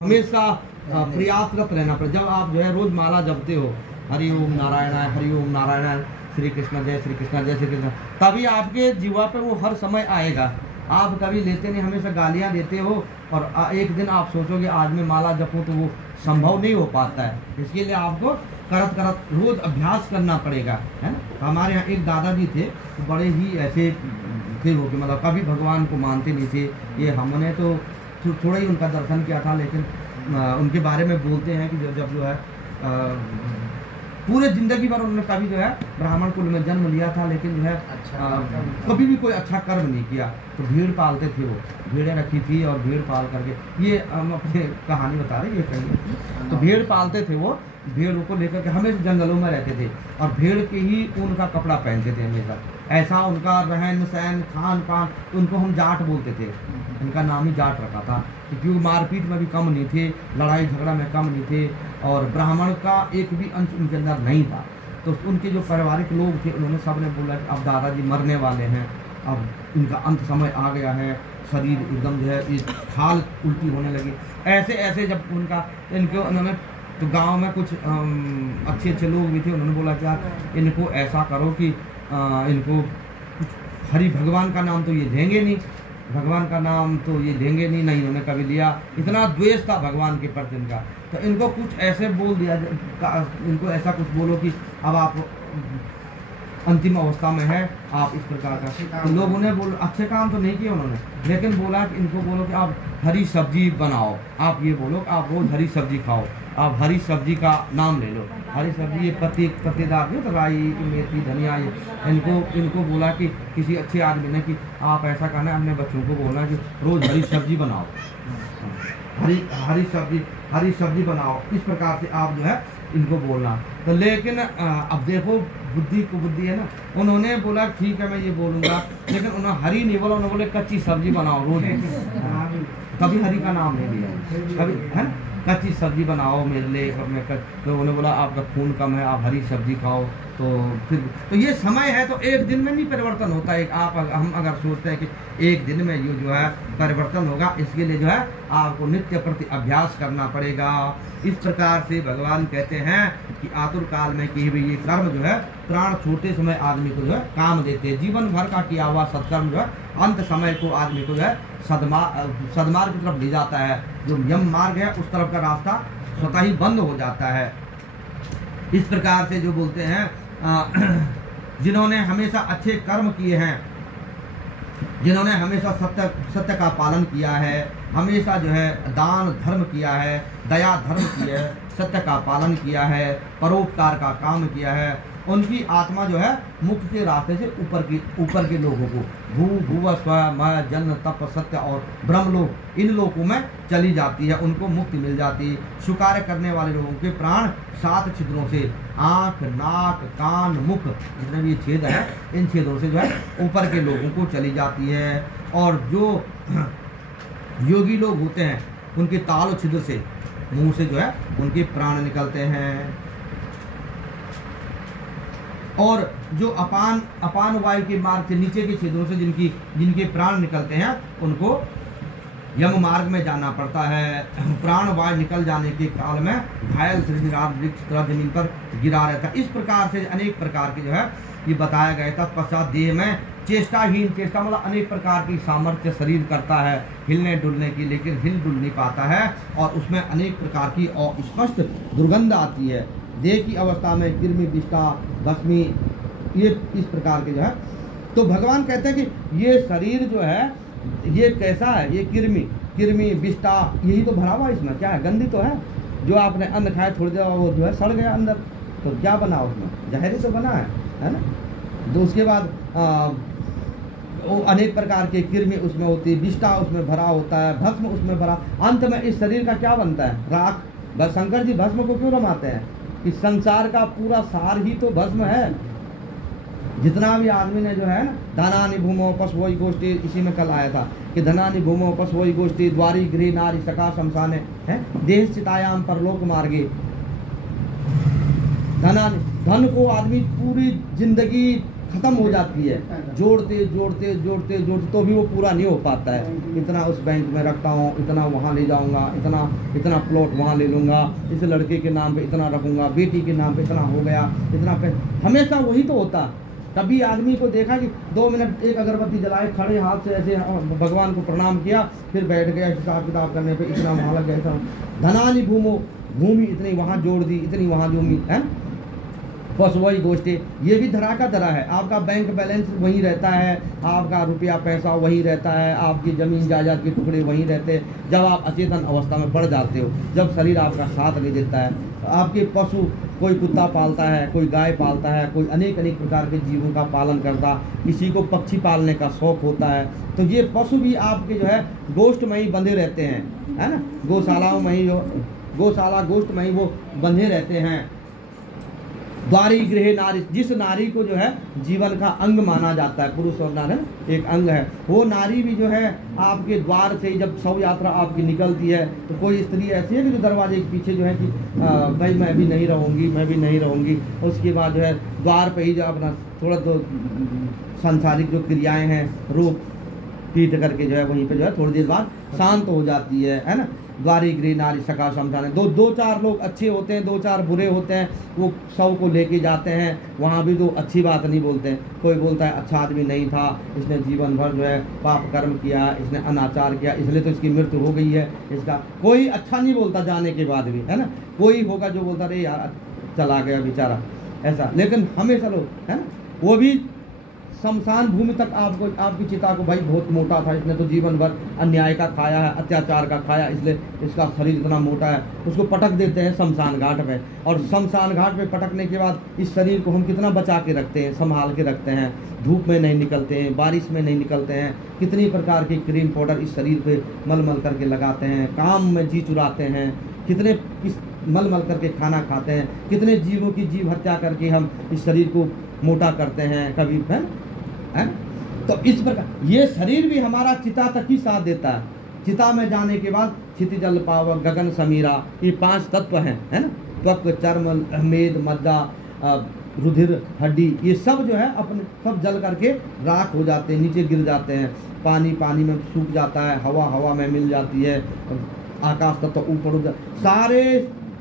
हमेशा प्रयासरत रहना पड़े। जब आप जो है रोज माला जपते हो, हरि ओम नारायण हरि ओम नारायण, श्री कृष्ण जय श्री कृष्ण जय श्री कृष्ण, तभी आपके जीवा पे वो हर समय आएगा। आप कभी लेते नहीं, हमेशा गालियां देते हो और एक दिन आप सोचोगे आज मैं माला जपूं, तो वो संभव नहीं हो पाता है। इसके लिए आपको करत करत रोज अभ्यास करना पड़ेगा, है ना। हमारे यहाँ एक दादाजी थे, तो बड़े ही ऐसे थे वो कि मतलब कभी भगवान को मानते नहीं थे। ये हमने तो थोड़ा ही उनका दर्शन किया था, लेकिन उनके बारे में बोलते हैं कि जब जो है पूरे जिंदगी भर उन्होंने कभी जो है ब्राह्मण कुल में जन्म लिया था, लेकिन जो है कभी भी कोई अच्छा कर्म नहीं किया। तो भीड़ पालते थे, वो भीड़ें रखी थी और भीड़ पाल करके, ये हम अपनी कहानी बता रहे, ये कहीं तो भीड़ पालते थे वो, भीड़ को लेकर के हमेशा जंगलों में रहते थे और भीड़ के ही ऊन का कपड़ा पहनते थे हमेशा। ऐसा उनका रहन सहन खान पान, उनको हम जाट बोलते थे, इनका नाम ही जाट रखा था, क्योंकि मारपीट में भी कम नहीं थे, लड़ाई झगड़ा में कम नहीं थे और ब्राह्मण का एक भी अंश उनके अंदर नहीं था। तो उनके जो पारिवारिक लोग थे, उन्होंने सब ने बोला कि अब दादाजी मरने वाले हैं, अब इनका अंत समय आ गया है, शरीर एकदम जो है ये खाल उल्टी होने लगी। ऐसे ऐसे जब उनका इनको उन्होंने, तो गांव में कुछ अच्छे अच्छे लोग भी थे, उन्होंने बोला कि यार इनको ऐसा करो कि इनको कुछ हरि भगवान का नाम तो ये देंगे नहीं, भगवान का नाम तो ये देंगे नहीं, नहीं इन्होंने कभी लिया। इतना द्वेष था भगवान के प्रति इनका, तो इनको कुछ ऐसे बोल दिया, इनको ऐसा कुछ बोलो कि अब आप अंतिम अवस्था में है, आप इस प्रकार का। तो लोगों ने बोलो, अच्छे काम तो नहीं किए उन्होंने, लेकिन बोला कि इनको बोलो कि आप हरी सब्जी बनाओ, आप ये बोलो कि आप रोज हरी सब्जी खाओ, आप हरी सब्जी का नाम ले लो। हरी सब्जी ये पत्तेदार नहीं, तो राई मेथी धनिया, ये इनको बोला कि किसी अच्छे आदमी ने कि आप ऐसा करना, अपने बच्चों को बोलना कि रोज हरी सब्जी बनाओ, हरी सब्जी बनाओ, इस प्रकार से आप जो है इनको बोलना। तो लेकिन अब देखो बुद्धि को बुद्धि है ना, उन्होंने बोला ठीक है मैं ये बोलूँगा, लेकिन उन्होंने हरी नहीं बोला, उन्होंने बोले कच्ची सब्जी बनाओ रोज, कभी हरी का नाम नहीं लिया, कभी है ना, कच्ची सब्जी बनाओ मेरे लिए। तो उन्होंने बोला आपका खून कम है, आप हरी सब्जी खाओ। तो फिर तो ये समय है, तो एक दिन में नहीं परिवर्तन होता है। हम अगर सोचते हैं कि एक दिन में ये जो है परिवर्तन होगा, इसके लिए जो है आपको नित्य प्रति अभ्यास करना पड़ेगा। इस प्रकार से भगवान कहते हैं कि आतुर काल में किए हुए ये कर्म जो है प्राण छोटे समय आदमी को जो है काम देते हैं। जीवन भर का किया हुआ सत्कर्म जो है अंत समय को आदमी को जो है सदमार्ग की तरफ ले जाता है। जो यम मार्ग है उस तरफ का रास्ता स्वतः ही बंद हो जाता है। इस प्रकार से जो बोलते हैं जिन्होंने हमेशा अच्छे कर्म किए हैं, जिन्होंने हमेशा सत्य का पालन किया है, हमेशा जो है दान धर्म किया है, दया धर्म किया है, सत्य का पालन किया है, परोपकार का काम किया है, उनकी आत्मा जो है मुक्ति के रास्ते से ऊपर के लोगों को भूव स्व मय जन्म तप सत्य और ब्रह्मलोक, इन लोकों में चली जाती है, उनको मुक्ति मिल जाती है। स्वीकार करने वाले लोगों के प्राण 7 छिद्रों से, आँख नाक कान मुख जितने भी छेद है, इन छेदों से जो है ऊपर के लोगों को चली जाती है। और जो योगी लोग होते हैं उनके ताल छिद्र से, मुंह से जो है उनके प्राण निकलते हैं। और जो अपान वायु के मार्ग से नीचे के छिद्रों से जिनके प्राण निकलते हैं, उनको यम मार्ग में जाना पड़ता है। प्राण वायु निकल जाने के काल में घायल वृक्ष जमीन पर गिरा रहता है। इस प्रकार से अनेक प्रकार के जो है ये बताया गया था। पश्चात देह में चेष्टाहीन, चेष्टा मतलब अनेक प्रकार की सामर्थ्य शरीर करता है हिलने डुलने की, लेकिन हिल डुल नहीं पाता है और उसमें अनेक प्रकार की और स्पष्ट दुर्गंध आती है। देह की अवस्था में कृमि विष्टा भस्मी, ये इस प्रकार के जो है। तो भगवान कहते हैं कि ये शरीर जो है ये कैसा है, ये कृमि विष्टा यही तो भरा हुआ, इसमें क्या है, गंदी तो है। जो आपने अन्न खाया थोड़ी देर वो जो है सड़ गया अंदर, तो क्या बना उसमें, जहर ही तो बना है ना। तो उसके बाद अनेक प्रकार के कृमि उसमें होती है, विष्टा उसमें भरा होता है, भस्म उसमें भरा। अंत में इस शरीर का क्या बनता है, राख। बस शंकर जी भस्म को क्यों रमाते हैं कि संसार का पूरा सार ही तो भस्म है। जितना भी आदमी ने जो है ना, धनानि भूमो पशवोई गोष्ठी, इसी में कल आया था कि धनानि भूमो पशवोई गोष्ठी द्वारी गृह नारी सका शमशाने है देह चितायाम परलोक मार्गे। धन को आदमी पूरी जिंदगी खत्म हो जाती है, जोड़ते जोड़ते जोड़ते जोड़ते तो भी वो पूरा नहीं हो पाता है। इतना उस बैंक में रखता हूँ, इतना वहाँ ले जाऊँगा, इतना प्लॉट वहाँ ले लूँगा, इस लड़के के नाम पे इतना रखूँगा, बेटी के नाम पे इतना हो गया, इतना पैसा, हमेशा वही तो होता। कभी आदमी को देखा कि 2 मिनट एक अगरबत्ती जलाए, खड़े हाथ से ऐसे भगवान को प्रणाम किया, फिर बैठ गया हिसाब किताब करने पे, इतना वहाँ लग गया, इतना धनानि भूमि इतनी वहाँ जोड़ दी, इतनी वहाँ जोड़ी है। बस वही गोष्ठी, ये भी धरा का धरा है। आपका बैंक बैलेंस वहीं रहता है, आपका रुपया पैसा वहीं रहता है, आपकी ज़मीन जायदाद के टुकड़े वहीं रहते हैं। जब आप अचेतन अवस्था में पड़ जाते हो, जब शरीर आपका साथ नहीं देता है, आपके पशु, कोई कुत्ता पालता है, कोई गाय पालता है, कोई अनेक प्रकार के जीवों का पालन करता, किसी को पक्षी पालने का शौक होता है, तो ये पशु भी आपके जो है गोष्ठ में ही बंधे रहते हैं, है ना। गौशालाओं में ही, गौशाला गोष्ठ में ही वो बंधे रहते हैं। द्वारी गृह नारी, जिस नारी को जो है जीवन का अंग माना जाता है, पुरुष और नारी एक अंग है, वो नारी भी जो है आपके द्वार से जब शव यात्रा आपकी निकलती है, तो कोई स्त्री ऐसी है कि जो दरवाजे के पीछे जो है कि भाई मैं भी नहीं रहूँगी, उसके बाद जो है द्वार पे ही जो अपना थोड़ा तो सांसारिक जो क्रियाएं हैं रोक पीट करके जो है वहीं पे जो है थोड़ी देर बाद शांत हो जाती है ना। द्वारी गृह नारी सका समझाने, दो चार लोग अच्छे होते हैं, 2-4 बुरे होते हैं, वो शव को लेके जाते हैं, वहाँ भी तो अच्छी बात नहीं बोलते हैं। कोई बोलता है अच्छा आदमी नहीं था, इसने जीवन भर जो है पाप कर्म किया, इसने अनाचार किया, इसलिए तो इसकी मृत्यु हो गई है, इसका कोई अच्छा नहीं बोलता जाने के बाद भी, है ना। कोई होगा जो बोलता अरे यार चला गया बेचारा, ऐसा। लेकिन हमेशा लोग, है ना, वो भी शमशान भूमि तक आपको, आपकी चिता को भाई बहुत मोटा था, इसने तो जीवन भर अन्याय का खाया है, अत्याचार का खाया, इसलिए इसका शरीर इतना मोटा है, उसको पटक देते हैं शमशान घाट पे। और शमशान घाट पे पटकने के बाद इस शरीर को हम कितना बचा के रखते हैं, संभाल के रखते हैं, धूप में नहीं निकलते हैं, बारिश में नहीं निकलते हैं, कितनी प्रकार की क्रीम पाउडर इस शरीर पे मल करके लगाते हैं, काम में जी चुराते हैं, कितने मल करके खाना खाते हैं, कितने जीवों की जीव हत्या करके हम इस शरीर को मोटा करते हैं कभी, है। तो इस प्रकार ये शरीर भी हमारा चिता तक ही साथ देता है। चिता में जाने के बाद क्षिति जल पावक गगन समीरा, ये 5 तत्व हैं, है ना। त्वक चर्म मेद मज्जा रुधिर हड्डी, ये सब जो है अपने सब जल करके राख हो जाते हैं, नीचे गिर जाते हैं, पानी में सूख जाता है, हवा में मिल जाती है, आकाश तत्व ऊपर उड़ जाता, सारे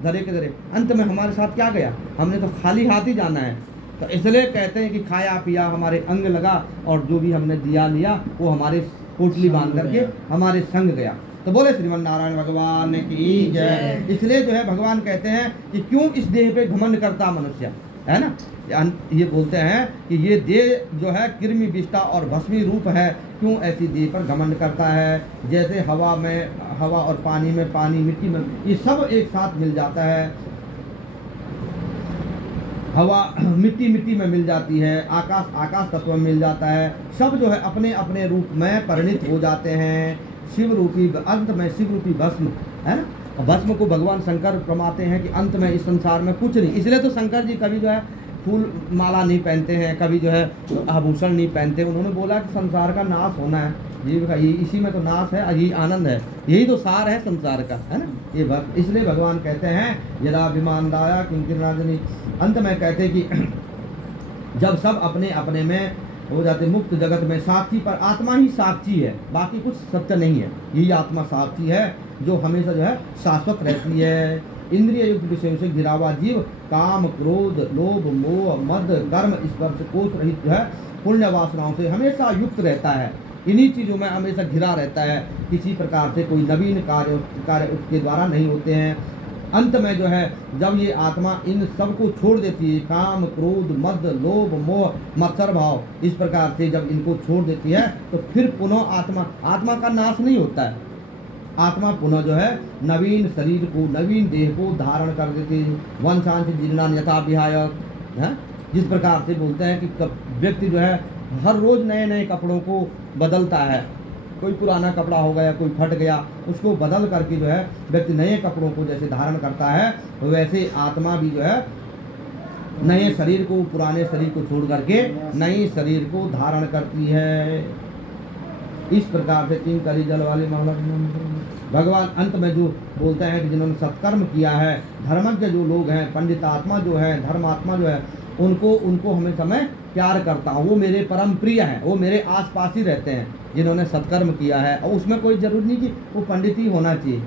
धरे के धरे। अंत में हमारे साथ क्या गया, हमने तो खाली हाथ ही जाना है। तो इसलिए कहते हैं कि खाया पिया हमारे अंग लगा, और जो भी हमने दिया लिया वो हमारे पोटली बांध करके हमारे संग गया। तो बोले श्रीमन नारायण भगवान की जय। इसलिए जो है भगवान कहते हैं कि क्यों इस देह पे घमंड करता मनुष्य, है ना। ये बोलते हैं कि ये देह जो है कृमि विष्टा और भस्मी रूप है, क्यों ऐसी देह पर घमंड करता है। जैसे हवा और पानी में, पानी मिट्टी में, ये सब एक साथ मिल जाता है। हवा मिट्टी में मिल जाती है, आकाश तत्व में मिल जाता है, सब जो है अपने अपने रूप में परिणित हो जाते हैं। शिव रूपी अंत में शिव रूपी भस्म, है ना। भस्म को भगवान शंकर प्रमाते हैं कि अंत में इस संसार में कुछ नहीं। इसलिए तो शंकर जी कभी जो है फूल माला नहीं पहनते हैं, कभी जो है आभूषण नहीं पहनते। उन्होंने बोला कि संसार का नाश होना है, जीव का इसी में तो नाश है, यही आनंद है, यही तो सार है संसार का, है ना। ये इसलिए भगवान कहते हैं यदा विमान दाया किंकिराजनी, अंत में कहते हैं कि जब सब अपने अपने में हो जाते, मुक्त जगत में साक्षी पर आत्मा ही साक्षी है, बाकी कुछ सत्य नहीं है। यही आत्मा साक्षी है जो हमेशा जो है शाश्वत रहती है। इंद्रिय युक्त विषयों से घिरा हुआ जीव काम क्रोध लोभ मोह मद कर्म स्पर्श कोष रहित जो है पुण्य वासनाओं से हमेशा युक्त रहता है। इन्हीं चीज़ों में हमेशा घिरा रहता है, किसी प्रकार से कोई नवीन कार्य उसके द्वारा नहीं होते हैं। अंत में जो है जब ये आत्मा इन सब को छोड़ देती है, काम क्रोध मद लोभ मोह मत्सर भाव, इस प्रकार से जब इनको छोड़ देती है, तो फिर पुनः आत्मा का नाश नहीं होता है। आत्मा पुनः जो है नवीन शरीर को, नवीन देह को धारण कर देती है। वंशांश जीर्णान यथा विहाय, जिस प्रकार से बोलते हैं कि व्यक्ति जो है हर रोज नए नए कपड़ों को बदलता है। कोई पुराना कपड़ा हो गया, कोई फट गया, उसको बदल करके जो है व्यक्ति नए कपड़ों को जैसे धारण करता है, वैसे आत्मा भी जो है नए शरीर को, पुराने शरीर को छोड़ करके नए शरीर को धारण करती है। इस प्रकार से 3 कली जल वाले भगवान अंत में जो बोलते हैं कि जिन्होंने सत्कर्म किया है, धर्मज्ञ जो लोग हैं, पंडितात्मा जो है, धर्मात्मा जो है, उनको उनको हमेशा मैं प्यार करता हूँ, वो मेरे परम प्रिय हैं, वो मेरे आसपास ही रहते हैं जिन्होंने सत्कर्म किया है। और उसमें कोई जरूरी नहीं कि वो पंडित ही होना चाहिए,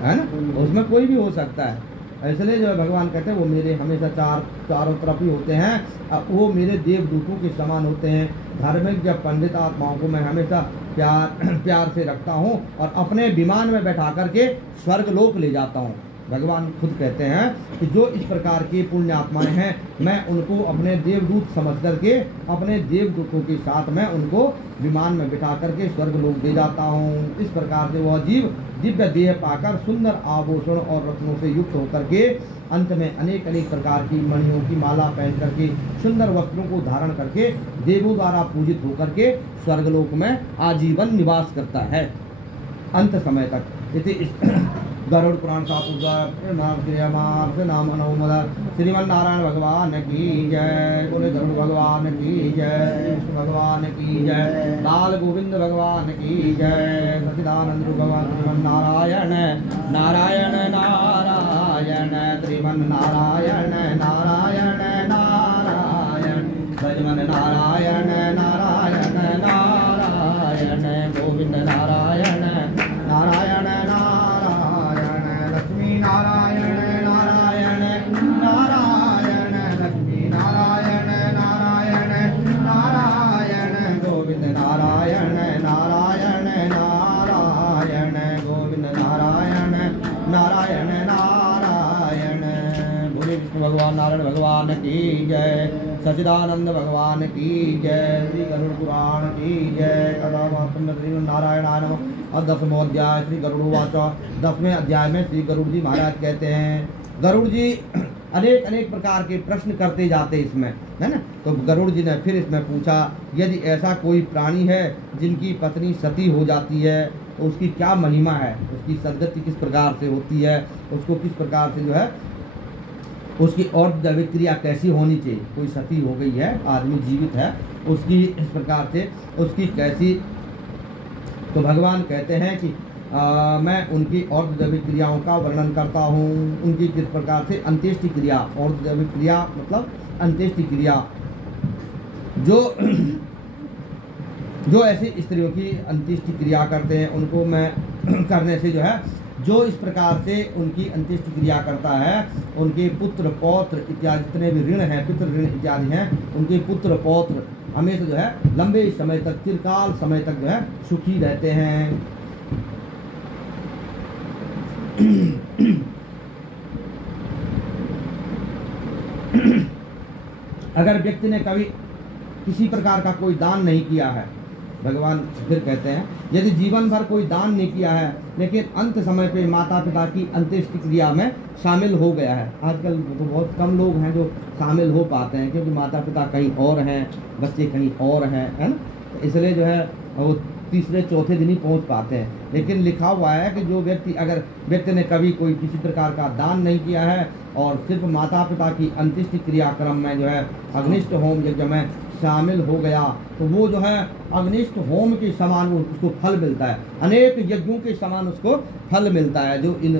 है ना, उसमें कोई भी हो सकता है। इसलिए जो है भगवान कहते हैं वो मेरे हमेशा चारों तरफ ही होते हैं, वो मेरे देवदूतों के समान होते हैं। धार्मिक जब पंडित आत्माओं को मैं हमेशा प्यार से रखता हूँ और अपने विमान में बैठा करके स्वर्ग लोक ले जाता हूँ। भगवान खुद कहते हैं कि जो इस प्रकार की पुण्य आत्माएं हैं, मैं उनको अपने देवदूत समझ करके अपने देवदूतों के साथ मैं उनको विमान में बिठा करके स्वर्ग लोक ले जाता हूँ। इस प्रकार से वह जीव दिव्य देह पाकर सुंदर आभूषण और रत्नों से युक्त होकर के अंत में अनेक अनेक प्रकार की मणियों की माला पहन करके सुंदर वस्त्रों को धारण करके देवों द्वारा पूजित होकर के स्वर्गलोक में आजीवन निवास करता है अंत समय तक। इसे गरुड़ पुराण नाम श्रीमन्नारायण भगवान की जय, बोले गरुड़ भगवान की जय, विष्णु भगवान की जय, लाल गोविंद भगवान की जय, सच्चिदानंद भगवान श्रीमन्नारायण नारायण नारायण श्रीमन्नारायण नारायण नारायण भजमन नारायण नारायण नारायण गोविंद नारायण नारायण नारायण लक्ष्मी नारायण नारायण नारायण लक्ष्मी नारायण नारायण नारायण गोविंद नारायण नारायण नारायण गोविंद नारायण नारायण नारायण। बोले विष्णु भगवान नारायण भगवान की जय, सच्चिदानंद भगवान की जय, श्री गरुड़ पुराण की जय। नारायणाय नमः। और 10वां अध्याय श्री गरुड़वाच। 10वें अध्याय में श्री गरुड़ जी महाराज कहते हैं, गरुड़ जी अनेक अनेक प्रकार के प्रश्न करते जाते इसमें, है ना। तो गरुड़ जी ने फिर इसमें पूछा, यदि ऐसा कोई प्राणी है जिनकी पत्नी सती हो जाती है तो उसकी क्या महिमा है, उसकी सदगति किस प्रकार से होती है, उसको किस प्रकार से जो है उसकी और दैविक क्रिया कैसी होनी चाहिए। कोई सती हो गई है, आदमी जीवित है, उसकी इस प्रकार से उसकी कैसी। तो भगवान कहते हैं कि मैं उनकी और दैविक क्रियाओं का वर्णन करता हूँ, उनकी किस प्रकार से अंत्येष्टि क्रिया, और दैविक क्रिया मतलब अंत्येष्टि क्रिया, जो ऐसी स्त्रियों की अंत्येष्टि क्रिया करते हैं उनको मैं करने से जो है, जो इस प्रकार से उनकी अंत्येष्टि क्रिया करता है, उनके पुत्र पौत्र इत्यादि जितने भी ऋण हैं, पितृ ऋण इत्यादि हैं, उनके पुत्र पौत्र हमेशा जो है लंबे समय तक, चिरकाल समय तक जो है सुखी रहते हैं। अगर व्यक्ति ने कभी किसी प्रकार का कोई दान नहीं किया है, भगवान फिर कहते हैं, यदि जीवन भर कोई दान नहीं किया है लेकिन अंत समय पे माता पिता की अंत्येष्टि क्रिया में शामिल हो गया है। आजकल तो बहुत कम लोग हैं जो शामिल हो पाते हैं, क्योंकि माता पिता कहीं और हैं, बच्चे कहीं और हैं, है ना। तो इसलिए जो है वो तीसरे चौथे दिन ही पहुंच पाते हैं। लेकिन लिखा हुआ है कि जो व्यक्ति, अगर व्यक्ति ने कभी कोई किसी प्रकार का दान नहीं किया है और सिर्फ माता पिता की अंत्येष्टि क्रियाक्रम में जो है अग्निष्ट होम यज्ञ में शामिल हो गया, तो वो जो है अग्निष्ट होम के समान उसको फल मिलता है, अनेक यज्ञों के समान उसको फल मिलता है जो इन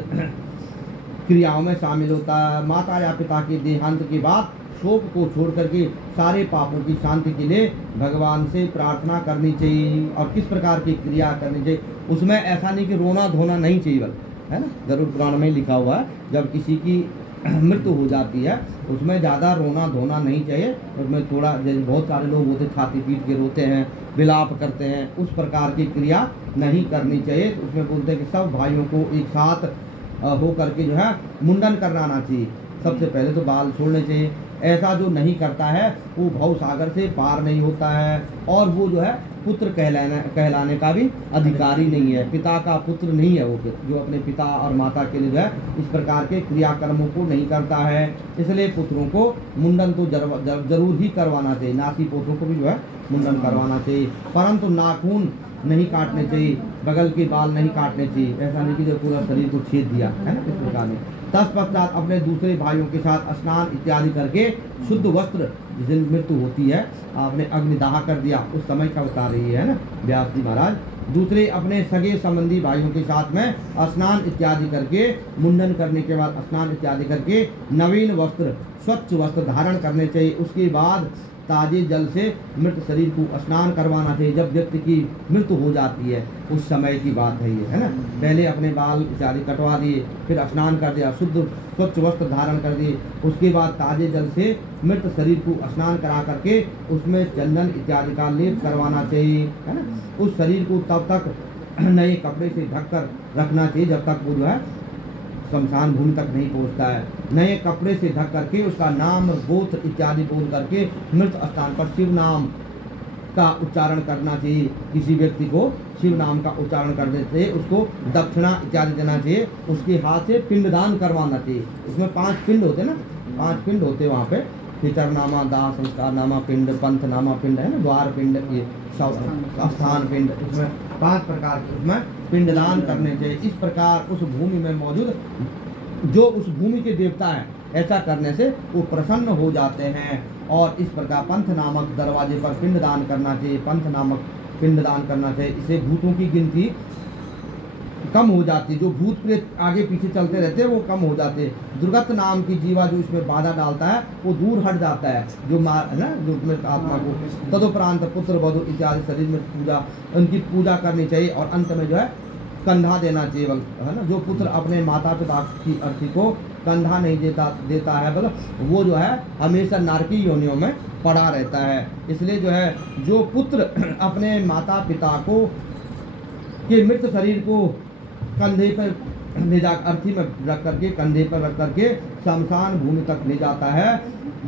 क्रियाओं में शामिल होता है। माता या पिता के देहांत के बाद शोक को छोड़ करके सारे पापों की शांति के लिए भगवान से प्रार्थना करनी चाहिए। और किस प्रकार की क्रिया करनी चाहिए, उसमें ऐसा नहीं कि रोना धोना नहीं चाहिए, बल्कि, है ना। गरुड़ पुराण में लिखा हुआ है, जब किसी की मृत्यु हो जाती है उसमें ज़्यादा रोना धोना नहीं चाहिए, उसमें थोड़ा, जैसे बहुत सारे लोग होते छाती पीट के रोते हैं, विलाप करते हैं, उस प्रकार की क्रिया नहीं करनी चाहिए। तो उसमें बोलते हैं कि सब भाइयों को एक साथ हो करके जो है मुंडन कराना चाहिए। सबसे पहले तो बाल छोड़ने चाहिए। ऐसा जो नहीं करता है वो भव सागर से पार नहीं होता है, और वो जो है पुत्र कहलाने का भी अधिकारी नहीं है, पिता का पुत्र नहीं है वो, जो अपने पिता और माता के लिए जो है इस प्रकार के क्रियाकर्मों को नहीं करता है। इसलिए पुत्रों को मुंडन तो जरूर ही करवाना चाहिए, नाती पोतों को भी जो है मुंडन करवाना चाहिए, परंतु नाखून नहीं काटने चाहिए, बगल के बाल नहीं काटने चाहिए। ऐसा नहीं कि जो पूरा शरीर को छेद दिया, है ना, इस प्रकार में। तत्पश्चात अपने दूसरे भाइयों के साथ स्नान इत्यादि करके शुद्ध वस्त्र, जिस दिन मृत्यु होती है, आपने अग्निदाह कर दिया, उस समय का बता रही है ना। व्यास जी महाराज। दूसरे अपने सगे संबंधी भाइयों के साथ में स्नान इत्यादि करके, मुंडन करने के बाद स्नान इत्यादि करके नवीन वस्त्र, स्वच्छ वस्त्र धारण करने चाहिए। उसके बाद ताजे जल से मृत शरीर को स्नान करवाना चाहिए। जब व्यक्ति की मृत्यु हो जाती है उस समय की बात है ये, है ना। पहले अपने बाल इत्यादि कटवा दिए, फिर स्नान कर दिया, शुद्ध स्वच्छ वस्त्र धारण कर दिए। उसके बाद ताजे जल से मृत शरीर को स्नान करा करके उसमें चंदन इत्यादि का लेप करवाना चाहिए, है ना। उस शरीर को तब तक नए कपड़े से ढक कर रखना चाहिए जब तक वो जो है शमशान भूमि तक नहीं पहुंचता है। नए कपड़े से ढक करके उसका नाम, गोत्र इत्यादि बोल करके मृत स्थान पर शिव नाम का उच्चारण करना चाहिए। किसी व्यक्ति को शिव नाम का उच्चारण करने से उसको दक्षिणा इत्यादि देना चाहिए। उसके हाथ से पिंडदान करवाना चाहिए। उसमें 5 पिंड होते ना, 5 पिंड होते वहाँ पे, पितरनामा, दाह संस्कार नामा पिंड, पंथ नामा पिंड, है ना, द्वार पिंड, ये स्थान पिंड, उसमें 5 प्रकार के उसमें पिंडदान करने चाहिए। इस प्रकार उस भूमि में मौजूद जो उस भूमि के देवता हैं, ऐसा करने से वो प्रसन्न हो जाते हैं। और इस प्रकार पंथ नामक दरवाजे पर पिंडदान करना चाहिए, पंथ नामक पिंडदान करना चाहिए। इससे भूतों की गिनती कम हो जाती है। जो भूत प्रेत आगे पीछे चलते रहते हैं वो कम हो जाते हैं। दुर्गत नाम की जीवा जो इसमें बाधा डालता है वो दूर हट जाता है, जो मार है ना, जो मृत आत्मा को। तदुपरांत पुत्र वधु इत्यादि शरीर में पूजा, उनकी पूजा करनी चाहिए। और अंत में जो है कंधा देना चाहिए, है ना। जो पुत्र अपने माता पिता की अर्थी को कंधा नहीं देता है, मतलब वो जो है हमेशा नारकी योनियों में पड़ा रहता है। इसलिए जो है जो पुत्र अपने माता पिता को के मृत शरीर को कंधे पर ले जा, अर्थी में रख करके, कंधे पर रख करके शमशान भूमि तक ले जाता है,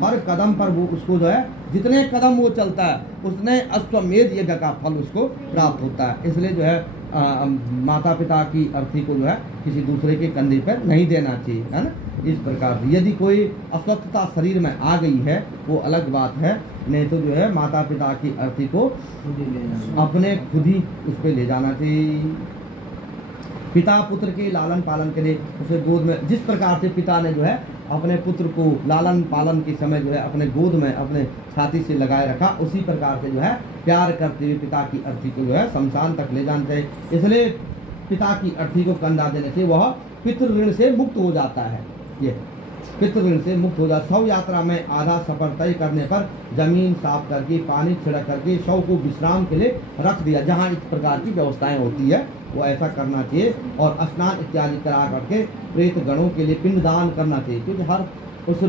हर कदम पर वो उसको जो है जितने कदम वो चलता है उतने अश्वमेध यज्ञ का फल उसको प्राप्त होता है। इसलिए जो है माता पिता की अर्थी को जो है किसी दूसरे के कंधे पर नहीं देना चाहिए, है ना। इस प्रकार से यदि कोई अस्वस्थता शरीर में आ गई है वो अलग बात है, नहीं तो जो है माता पिता की अर्थी को अपने खुद ही उस पर ले जाना चाहिए। पिता पुत्र के लालन पालन के लिए उसे गोद में, जिस प्रकार से पिता ने जो है अपने पुत्र को लालन पालन के समय जो है अपने गोद में अपने छाती से लगाए रखा, उसी प्रकार से जो है प्यार करते हुए पिता की अर्थी को जो है शमशान तक ले जाना चाहिए। इसलिए पिता की अर्थी को कंधा देने से वह पितृ ऋण से मुक्त हो जाता है। ये पितृ ऋण से मुक्त हो जाता। शव यात्रा में आधा सफर तय करने पर जमीन साफ करके, पानी छिड़क करके शव को विश्राम के लिए रख दिया। जहाँ इस प्रकार की व्यवस्थाएं होती है वो ऐसा करना चाहिए। और स्नान इत्यादि करा करके प्रेत गणों के लिए पिंडदान करना चाहिए, क्योंकि हर उस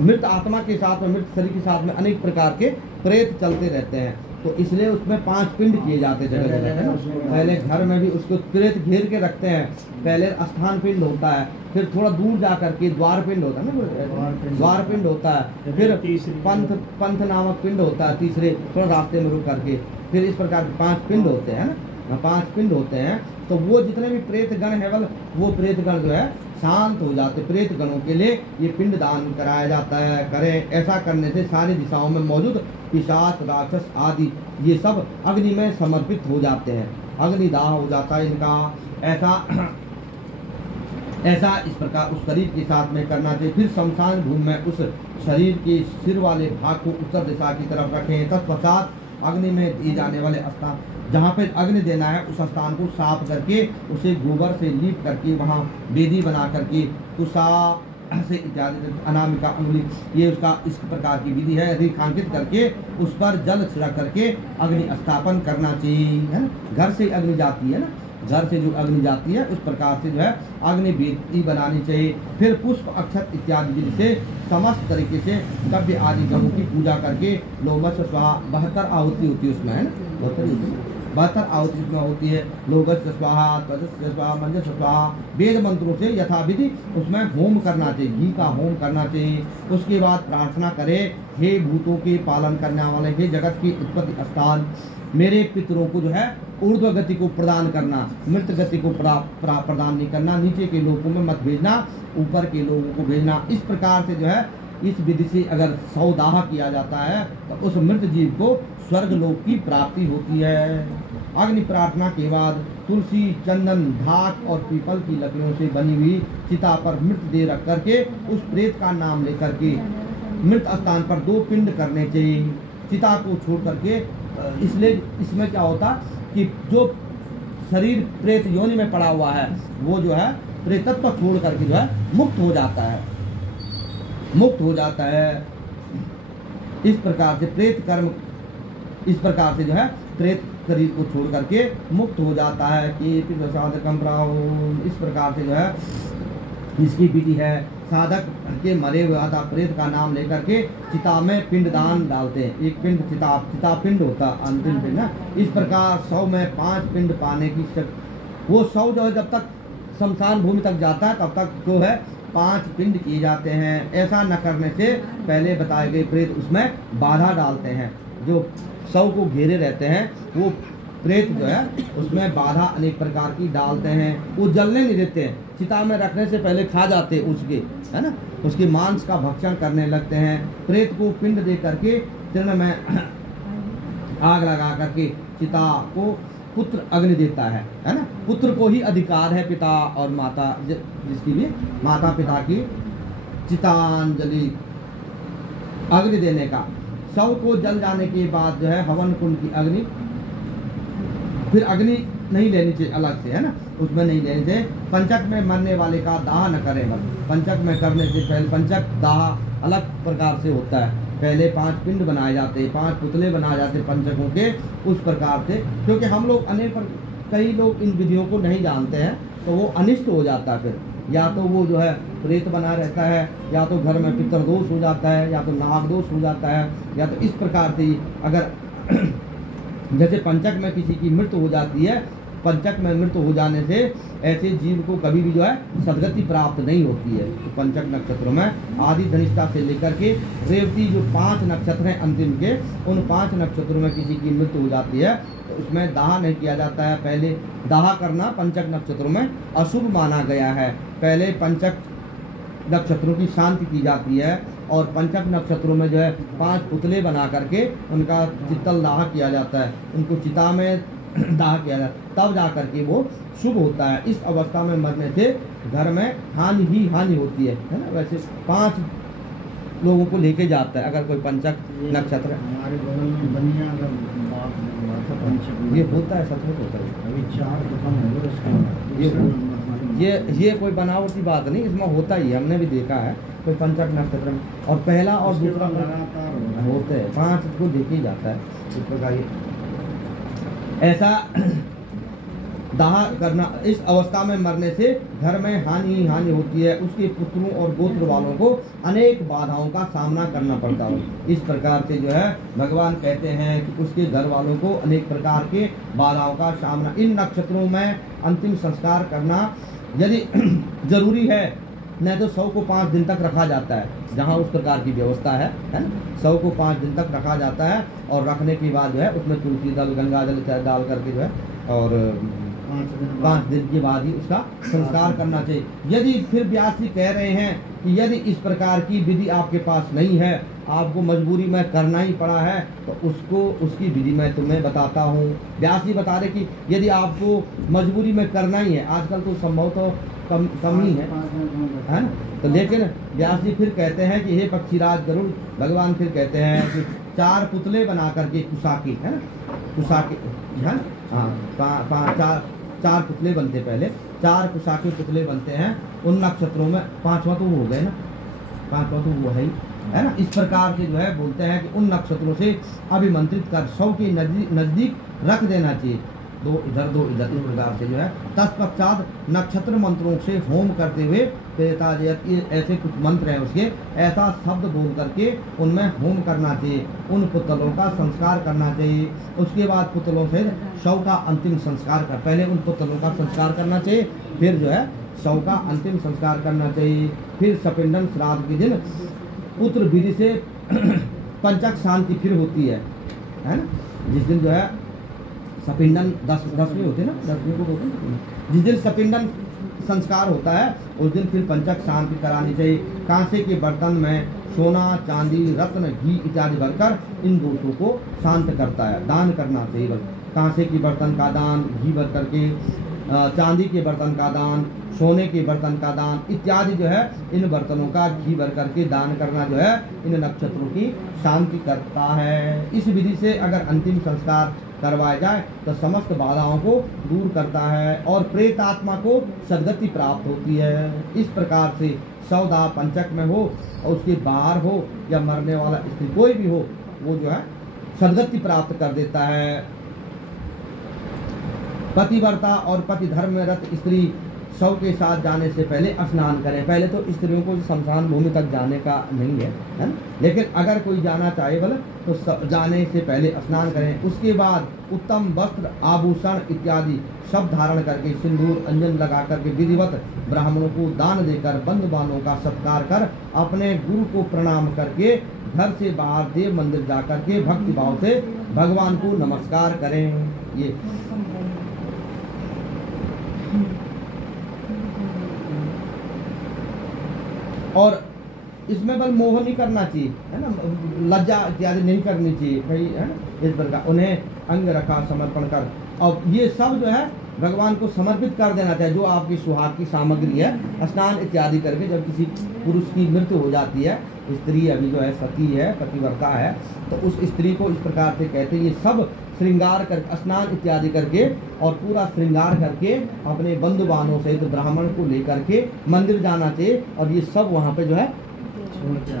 मृत आत्मा के साथ में, मृत शरीर के साथ में अनेक प्रकार के प्रेत चलते रहते हैं, तो इसलिए उसमें 5 पिंड किए जाते हैं जगह जगह। पहले घर में भी उसको प्रेत घेर के रखते हैं। पहले स्थान पिंड होता है, फिर थोड़ा दूर जा करके द्वार पिंड होता है ना, द्वार पिंड होता है, फिर पंथ नामक पिंड होता है तीसरे, थोड़ा रास्ते में रुक करके, फिर इस प्रकार के 5 पिंड होते हैं ना, 5 पिंड होते हैं। तो वो जितने भी प्रेत गण है वो प्रेत गण जो है शांत हो जाते। प्रेत गणों के लिए ये पिंड दान कराया जाता है। करें, ऐसा करने से सारी दिशाओं में मौजूद पिशाच, राक्षस आदि ये सब अग्नि में समर्पित हो जाते हैं, अग्निदाह हो जाता है इनका। ऐसा इस प्रकार उस शरीर के साथ में करना चाहिए। फिर शमशान भूमि में उस शरीर के सिर वाले भाग को उत्तर दिशा की तरफ रखें। तत्पश्चात अग्नि में दिए जाने वाले स्थान, जहाँ पे अग्नि देना है उस स्थान को साफ करके उसे गोबर से लीप करके वहाँ वेदी बना करके कुशा से इत्यादि अनामिका अंगुली, ये उसका इस प्रकार की विधि है, रेखांकित करके उस पर जल छिड़क करके अग्नि स्थापन करना चाहिए, है ना। घर से अग्नि जाती है ना, घर से जो अग्नि जाती है उस प्रकार से जो है अग्नि वेदी बनानी चाहिए। फिर पुष्प अक्षत इत्यादि विधि से समस्त तरीके से द्रव्य आदि गणों की पूजा करके लोमस स्वाहा 72 आहुति होती है उसमें, है ना, 72 आहुति उसमें होती है। लोगस स्वाहा, त्वजस स्वाहा, मंजस स्वाहा, वेद मंत्रों से यथाविधि उसमें होम करना चाहिए, घी का होम करना चाहिए। उसके बाद प्रार्थना करें, हे भूतों के पालन करने वाले, हे जगत की उत्पत्ति स्थान, मेरे पितरों को जो है ऊर्ध्व गति को प्रदान करना, मृत गति को प्रदान नहीं करना, नीचे के लोगों में मत भेजना, ऊपर के लोगों को भेजना। इस प्रकार से जो है इस विधि से अगर सौदाह किया जाता है तो उस मृत जीव को स्वर्ग लोक की प्राप्ति होती है। अग्नि प्रार्थना के बाद तुलसी, चंदन, धाक और पीपल की लकड़ियों से बनी हुई चिता पर मृत देह रख करके उस प्रेत का नाम लेकर के मृत स्थान पर 2 पिंड करने चाहिए। चिता को छोड़ करके इसलिए इसमें क्या होता कि जो शरीर प्रेत योनि में पड़ा हुआ है वो जो है प्रेतत्व को छोड़ करके जो है मुक्त हो जाता है, मुक्त हो जाता है। इस प्रकार से प्रेत कर्म, इस प्रकार से जो है प्रेत शरीर को छोड़ करके मुक्त हो जाता है कि इस प्रकार से जो है इसकी विधि है। साधक के मरे हुए आधा प्रेत का नाम लेकर के चिता में पिंडदान डालते हैं। एक पिंड चिता पिंड होता अंतिम पिंड ना। इस प्रकार 100 में 5 पिंड पाने की वो 100 जो है जब तक शमशान भूमि तक जाता है तब तक जो है 5 पिंड किए जाते हैं। ऐसा न करने से पहले बताए गए प्रेत उसमें बाधा डालते हैं। जो 100 को घेरे रहते हैं वो प्रेत जो है उसमें बाधा अनेक प्रकार की डालते हैं। वो जलने नहीं देते हैं, चिता में रखने से पहले खा जाते हैं उसके, है ना, उसके मांस का भक्षण करने लगते हैं। प्रेत को पिंड दे करके तृण में आग लगा करके चिता को पुत्र अग्नि देता है ना। पुत्र को ही अधिकार है पिता और माता, जिसकी भी माता पिता की चितांजलि अग्नि देने का। 100 को जल जाने के बाद जो है हवन कुंड की अग्नि, फिर अग्नि नहीं लेनी चाहिए अलग से, है ना, उसमें नहीं लेनी चाहिए। पंचक में मरने वाले का दाह न करें। पंचक में करने से पहले पंचक दाह अलग प्रकार से होता है। पहले 5 पिंड बनाए जाते हैं, 5 पुतले बनाए जाते हैं पंचकों के, उस प्रकार से। क्योंकि हम लोग कई लोग इन विधियों को नहीं जानते हैं तो वो अनिष्ट हो जाता है। फिर या तो वो जो है प्रेत बना रहता है, या तो घर में पितृदोष हो जाता है, या तो नाग दोष हो जाता है, या तो इस प्रकार से अगर जैसे पंचक में किसी की मृत्यु हो जाती है, पंचक में मृत्यु हो जाने से ऐसे जीव को कभी भी जो है सदगति प्राप्त नहीं होती है। तो पंचक नक्षत्रों में आदि धनिष्ठा से लेकर के रेवती जो 5 नक्षत्र हैं अंतिम के, उन 5 नक्षत्रों में किसी की मृत्यु हो जाती है तो उसमें दाह नहीं किया जाता है। पहले दाह करना पंचक नक्षत्रों में अशुभ माना गया है। पहले पंचक नक्षत्रों की शांति की जाती है और पंचक नक्षत्रों में जो है 5 पुतले बना करके उनका चित्तल दाह किया जाता है, उनको चिता में दाह किया जाता है, तब जा करके वो शुभ होता है। इस अवस्था में मरने से घर में हानि ही हानि होती है ना। वैसे 5 लोगों को लेके जाता है अगर कोई पंचक नक्षत्र। हमारे बगल में बनिया ये होता है, सचमुच होता है। अभी 4 तो कम हो गए। ये कोई बनावटी बात नहीं, इसमें होता ही है, हमने भी देखा है कोई पंचक नक्षत्र में। और पहला और दूसरा लगातार होते हैं, 5 को देखे ही जाता है। इस प्रकार ऐसा दाह करना, इस अवस्था में मरने से घर में हानि ही हानि होती है। उसके पुत्रों और गोत्र वालों को अनेक बाधाओं का सामना करना पड़ता है। इस प्रकार से जो है भगवान कहते हैं कि उसके घर वालों को अनेक प्रकार के बाधाओं का सामना। इन नक्षत्रों में अंतिम संस्कार करना यदि जरूरी है, नहीं तो 100 को 5 दिन तक रखा जाता है, जहाँ उस प्रकार की व्यवस्था है ना। 100 को 5 दिन तक रखा जाता है और रखने के बाद जो है उसमें तुलसी दल गंगा जल डाल करके जो है और 5 दिन के बाद ही उसका संस्कार करना चाहिए। यदि फिर व्यास जी कह रहे हैं कि यदि इस प्रकार की विधि आपके पास नहीं है, आपको मजबूरी में करना ही पड़ा है, तो उसकी विधि मैं तुम्हें बताता हूँ। व्यास जी बता रहे कि यदि आपको मजबूरी में करना ही है, आजकल तो संभव तो कम ही है ना। तो लेकिन व्यास जी फिर कहते हैं कि हे पक्षीराज गरुड़, भगवान फिर कहते हैं कि 4 पुतले बना करके कुशाकी, है ना, कुशाकी है ना, हाँ, 4 पुतले बनते, पहले 4 कुशाकी पुतले बनते हैं। उन नक्षत्रों में 5वां तो वो हो गए ना, 5वां तो वो है ही, है ना। इस प्रकार से जो है बोलते हैं कि उन नक्षत्रों से अभिमंत्रित कर 100 के नजदीक रख देना चाहिए, 2 इधर 2 इधर। इस प्रकार से जो है तत्पश्चात नक्षत्र मंत्रों से होम करते हुए ऐसे कुछ मंत्र हैं उसके, ऐसा शब्द बोल करके उनमें होम करना चाहिए। उन पुतलों का संस्कार करना चाहिए। उसके बाद पुतलों से 100 का अंतिम संस्कार कर, पहले उन पुतलों का संस्कार करना चाहिए, फिर जो है 100 का अंतिम संस्कार करना चाहिए। फिर सपिंडन श्राद्ध के दिन पुत्र विधि से पंचक शांति फिर होती है ना। जिस दिन जो है सपिंडन 10वीं होती है ना, 10वीं को बोलते हैं, जिस दिन सपिंडन संस्कार होता है उस दिन फिर पंचक शांति करानी चाहिए। कांसे के बर्तन में सोना, चांदी, रत्न, घी इत्यादि भरकर इन दोषों को शांत करता है। दान करना चाहिए, कांसे के बर्तन का दान, घी भर करके चांदी के बर्तन का दान, सोने के बर्तन का दान इत्यादि जो है इन बर्तनों का घी भर करके दान करना जो है इन नक्षत्रों की शांति करता है। इस विधि से अगर अंतिम संस्कार करवाया जाए तो समस्त बाधाओं को दूर करता है और प्रेत आत्मा को सद्गति प्राप्त होती है। इस प्रकार से सौदा पंचक में हो और उसके बाहर हो या मरने वाला स्त्री कोई भी हो, वो जो है सद्गति प्राप्त कर देता है। पतिव्रता और पति धर्म में रत स्त्री शव के साथ जाने से पहले स्नान करें। पहले तो स्त्रियों को शमशान भूमि तक जाने का नहीं है ना, लेकिन अगर कोई जाना चाहे बोले तो जाने से पहले स्नान करें। उसके बाद उत्तम वस्त्र आभूषण इत्यादि सब धारण करके सिंदूर अंजन लगा करके विधिवत ब्राह्मणों को दान देकर बंधु बांधवों का सत्कार कर अपने गुरु को प्रणाम करके घर से बाहर देव मंदिर जा करके भक्ति भाव से भगवान को नमस्कार करें। ये और इसमें बल मोह नहीं करना चाहिए है ना, लज्जा इत्यादि नहीं करनी चाहिए भाई है ना। इस प्रकार उन्हें अंग रखा समर्पण कर और ये सब जो है भगवान को समर्पित कर देना चाहिए। जो आपकी सुहाग की सामग्री है स्नान इत्यादि करके जब किसी पुरुष की मृत्यु हो जाती है, स्त्री अभी जो है सती है पतिव्रता है, तो उस स्त्री को इस प्रकार से कहते हैं ये सब श्रृंगार कर स्नान इत्यादि करके और पूरा श्रृंगार करके अपने बंधु बांधवों सहित ब्राह्मण को लेकर के मंदिर जाना चाहिए और ये सब वहाँ पे जो है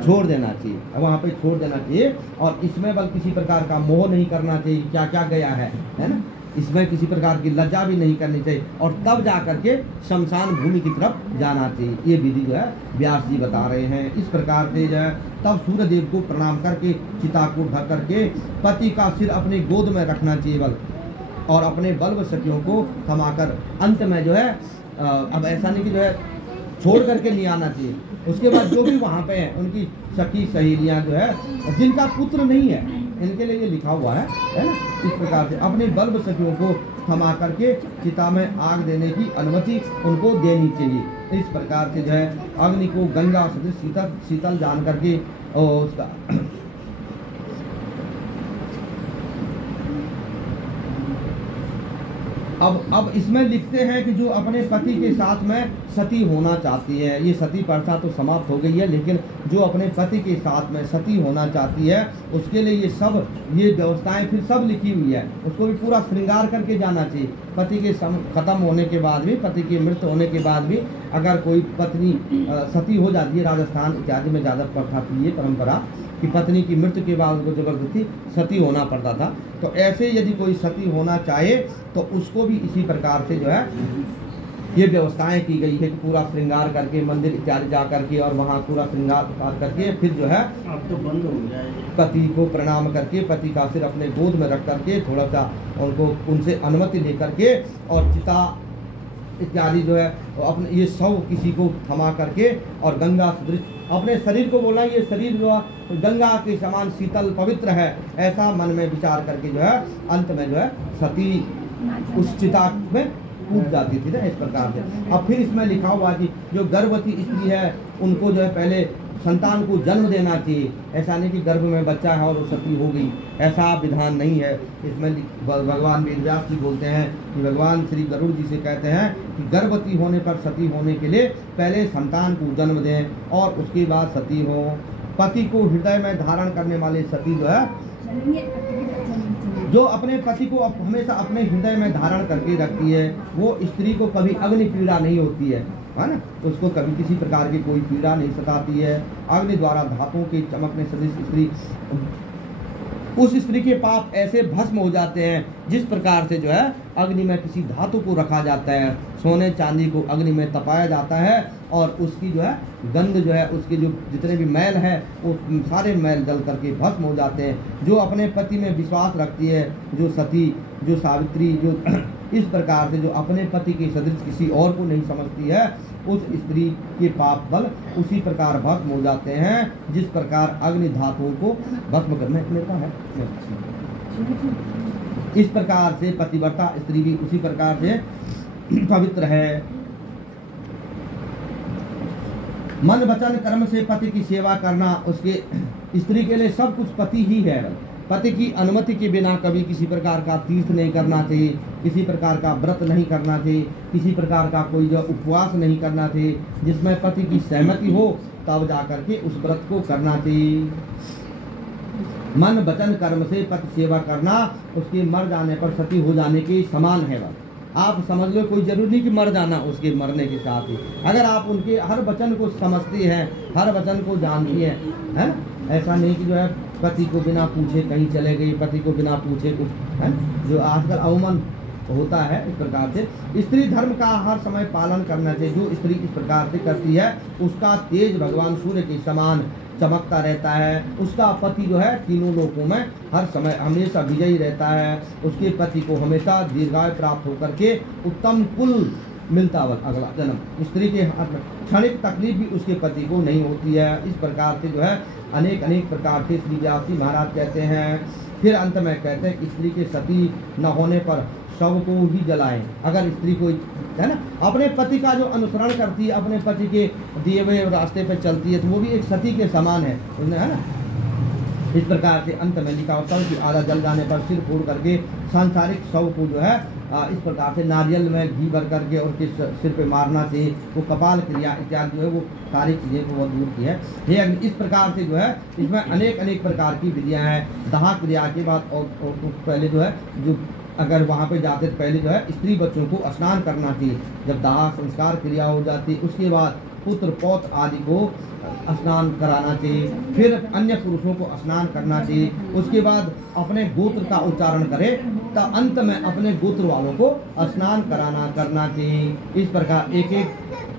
छोड़ देना चाहिए, वहाँ पे छोड़ देना चाहिए। और इसमें बल किसी प्रकार का मोह नहीं करना चाहिए, क्या क्या गया है ना, इसमें किसी प्रकार की लज्जा भी नहीं करनी चाहिए और तब जा करके शमशान भूमि की तरफ जाना चाहिए। ये विधि जो है व्यास जी बता रहे हैं। इस प्रकार से जो है तब सूर्य देव को प्रणाम करके चिता को ढक करके पति का सिर अपनी गोद में रखना चाहिए बल और अपने बल्ब सखियों को थमाकर अंत में जो है अब ऐसा नहीं कि जो है छोड़ करके नहीं आना चाहिए। उसके बाद जो भी वहाँ पे हैं उनकी सखी सहेलियाँ जो है जिनका पुत्र नहीं है इनके लिए ये लिखा हुआ है ना, इस प्रकार से अपने बल्ब सखियों को थमा करके चिता में आग देने की अनुमति उनको देनी चाहिए। इस प्रकार से जो है अग्नि को गंगा सदृश शीतल शीतल जान करके और उसका अब इसमें लिखते हैं कि जो अपने पति के साथ में सती होना चाहती है, ये सती प्रथा तो समाप्त हो गई है, लेकिन जो अपने पति के साथ में सती होना चाहती है उसके लिए ये व्यवस्थाएं फिर सब लिखी हुई है। उसको भी पूरा श्रृंगार करके जाना चाहिए। पति के खत्म होने के बाद भी, पति की मृत्यु होने के बाद भी अगर कोई पत्नी सती हो जाती है, राजस्थान इत्यादि में ज़्यादा प्रथा थी ये परंपरा कि पत्नी की मृत्यु के बाद उनको जबरदस्ती सती होना पड़ता था, तो ऐसे यदि कोई सती होना चाहे तो उसको भी इसी प्रकार से जो है ये व्यवस्थाएं की गई है कि पूरा श्रृंगार करके मंदिर इत्यादि जा करके और वहाँ पूरा श्रृंगार करके फिर जो है अब तो बंद हो जाएगी। पति को प्रणाम करके पति का सिर अपने गोद में रख करके थोड़ा सा उनको उनसे अनुमति लेकर के और चिता इत्यादि जो है अपने ये सब किसी को थमा करके और गंगा सदृश अपने शरीर को बोला ये शरीर जो है गंगा के समान शीतल पवित्र है, ऐसा मन में विचार करके जो है अंत में जो है सती उस चिता में कूद जाती थी ना, इस प्रकार से। अब फिर इसमें लिखा हुआ कि जो गर्भवती स्त्री है उनको जो है पहले संतान को जन्म देना चाहिए। ऐसा नहीं कि गर्भ में बच्चा है और वो सती हो गई, ऐसा विधान नहीं है। इसमें भगवान वेदव्यास जी बोलते हैं कि भगवान श्री गरुड़ जी से कहते हैं कि गर्भवती होने पर सती होने के लिए पहले संतान को जन्म दें और उसके बाद सती हो। पति को हृदय में धारण करने वाले सती जो है जो अपने पति को हमेशा अपने हृदय में धारण करके रखती है, वो स्त्री को कभी अग्नि पीड़ा नहीं होती है ना, तो उसको कभी किसी प्रकार की कोई पीड़ा नहीं सताती है। अग्नि द्वारा धातुओं के चमकने सदृश स्त्री उस स्त्री के पाप ऐसे भस्म हो जाते हैं जिस प्रकार से जो है अग्नि में किसी धातु को रखा जाता है, सोने चांदी को अग्नि में तपाया जाता है और उसकी जो है गंध जो है उसके जो जितने भी मैल है वो सारे मैल जल करके भस्म हो जाते हैं। जो अपने पति में विश्वास रखती है, जो सती, जो सावित्री, जो इस प्रकार से जो अपने पति के सदृश किसी और को नहीं समझती है, उस स्त्री के पाप बल उसी प्रकार भस्म हो जाते हैं जिस प्रकार अग्नि धातुओं को भस्म करने लेता है। इस प्रकार से पतिव्रता स्त्री भी उसी प्रकार से पवित्र है। मन वचन कर्म से पति की सेवा करना, उसके स्त्री के लिए सब कुछ पति ही है। पति की अनुमति के बिना कभी किसी प्रकार का तीर्थ नहीं करना चाहिए, किसी प्रकार का व्रत नहीं करना चाहिए, किसी प्रकार का कोई जो उपवास नहीं करना चाहिए। जिसमें पति की सहमति हो तब जाकर के उस व्रत को करना चाहिए। मन वचन कर्म से पति सेवा करना उसके मर जाने पर सती हो जाने के समान है। आप समझ लो, कोई जरूरी नहीं कि मर जाना उसके मरने के साथ ही। अगर आप उनके हर वचन को समझती हैं, हर वचन को जानती हैं, है ऐसा नहीं कि जो है पति को बिना पूछे कहीं चले गई, पति को बिना पूछे कुछ, है जो आजकल अमूमन होता है। इस प्रकार से स्त्री धर्म का हर समय पालन करना चाहिए। जो स्त्री इस प्रकार से करती है उसका तेज भगवान सूर्य के समान चमकता रहता है। उसका पति जो है तीनों लोकों में हर समय हमेशा विजयी रहता है। उसके पति को हमेशा दीर्घायु प्राप्त होकर के उत्तम कुल मिलता है अगला जन्म। स्त्री के हाथ में क्षणिक तकलीफ भी उसके पति को नहीं होती है। इस प्रकार से जो है अनेक अनेक प्रकार से श्री व्यासी महाराज कहते हैं। फिर अंत में कहते हैं कि स्त्री के सती न होने पर शव को ही जलाएं। अगर स्त्री कोई है ना अपने पति का जो अनुसरण करती है, अपने पति के दिए हुए रास्ते पर चलती है, तो वो भी एक सती के समान है ना। इस प्रकार से अंत में लिखा शव की आधा जल जाने पर सिर फोड़ करके सांसारिक शव को जो है इस प्रकार से नारियल में घी भर करके और के सिर पे मारना चाहिए। वो कपाल क्रिया इत्यादि जो है वो सारी चीजें को बहुत दूर की है। ये इस प्रकार से जो है इसमें अनेक अनेक प्रकार की विधियां हैं। दाह क्रिया के बाद और पहले जो है जो अगर वहाँ पे जाते तो पहले जो है स्त्री बच्चों को स्नान करना चाहिए। जब दाह संस्कार क्रिया हो जाती उसके बाद पुत्र पौत्र आदि को स्नान कराना चाहिए। फिर अन्य पुरुषों को स्नान करना चाहिए। उसके बाद अपने गोत्र का उच्चारण करे तब अंत में अपने गोत्र वालों को स्नान करना चाहिए। इस प्रकार एक एक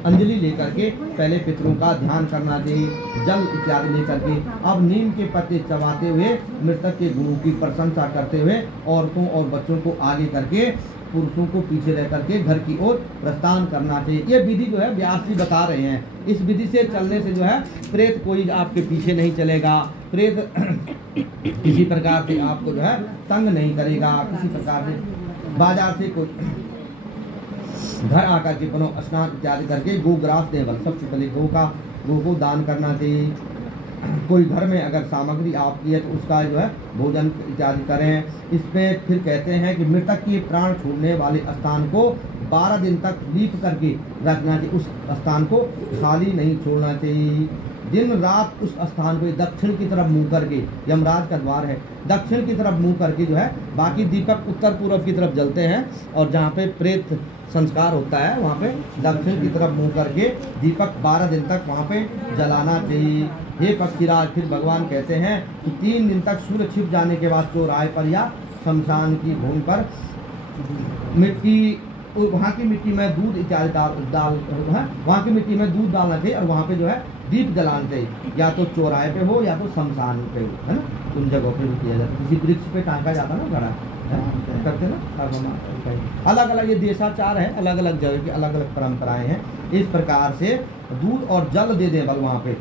अंजलि लेकर के पहले पितरों का ध्यान करना चाहिए, जल इत्यादि लेकर के। अब नीम के पत्ते चबाते हुए मृतक के गुरु की प्रशंसा करते हुए औरतों और बच्चों को आगे करके पुरुषों को पीछे रह करके घर की ओर प्रस्थान करना चाहिए। ये विधि जो है व्यास जी बता रहे हैं। इस विधि से चलने से जो है प्रेत कोई आपके पीछे नहीं चलेगा, प्रेत किसी प्रकार से आपको जो है तंग नहीं करेगा, किसी प्रकार से बाजार से कोई घर आकर के पुनः स्नान इत्यादि करके गोग्रास देवल सबसे पहले गो को दान करना चाहिए। कोई घर में अगर सामग्री आपकी है तो उसका जो है भोजन इत्यादि करें। इसमें फिर कहते हैं कि मृतक के प्राण छोड़ने वाले स्थान को 12 दिन तक लीप करके रखना चाहिए। उस स्थान को खाली नहीं छोड़ना चाहिए। दिन रात उस स्थान को दक्षिण की तरफ मुंह करके, यमराज का द्वार है, दक्षिण की तरफ मुंह करके जो है बाकी दीपक उत्तर पूर्व की तरफ जलते हैं और जहाँ पे प्रेत संस्कार होता है वहाँ पे दक्षिण की तरफ मुंह करके दीपक 12 दिन तक वहाँ पे जलाना चाहिए। हे पक्षीराज, फिर भगवान कहते हैं कि 3 दिन तक सूर्य छिप जाने के बाद चौराहे पर या शमशान की भूमि पर मिट्टी, वहाँ की मिट्टी में दूध इत्यादि डाल वहाँ की मिट्टी में दूध डालना चाहिए और वहाँ पे जो है दीप जलाना चाहिए। या तो चौराहे पे हो या तो शमशान पे हो, है ना, उन जगहों पे भी किया जाता है। किसी वृक्ष पे टांका जाता ना घड़ा करते ना। अलग अलग ये देशाचार है, अलग अलग जगह की अलग अलग परंपराएं हैं। इस प्रकार से दूध और जल दे दें बल वहाँ पे।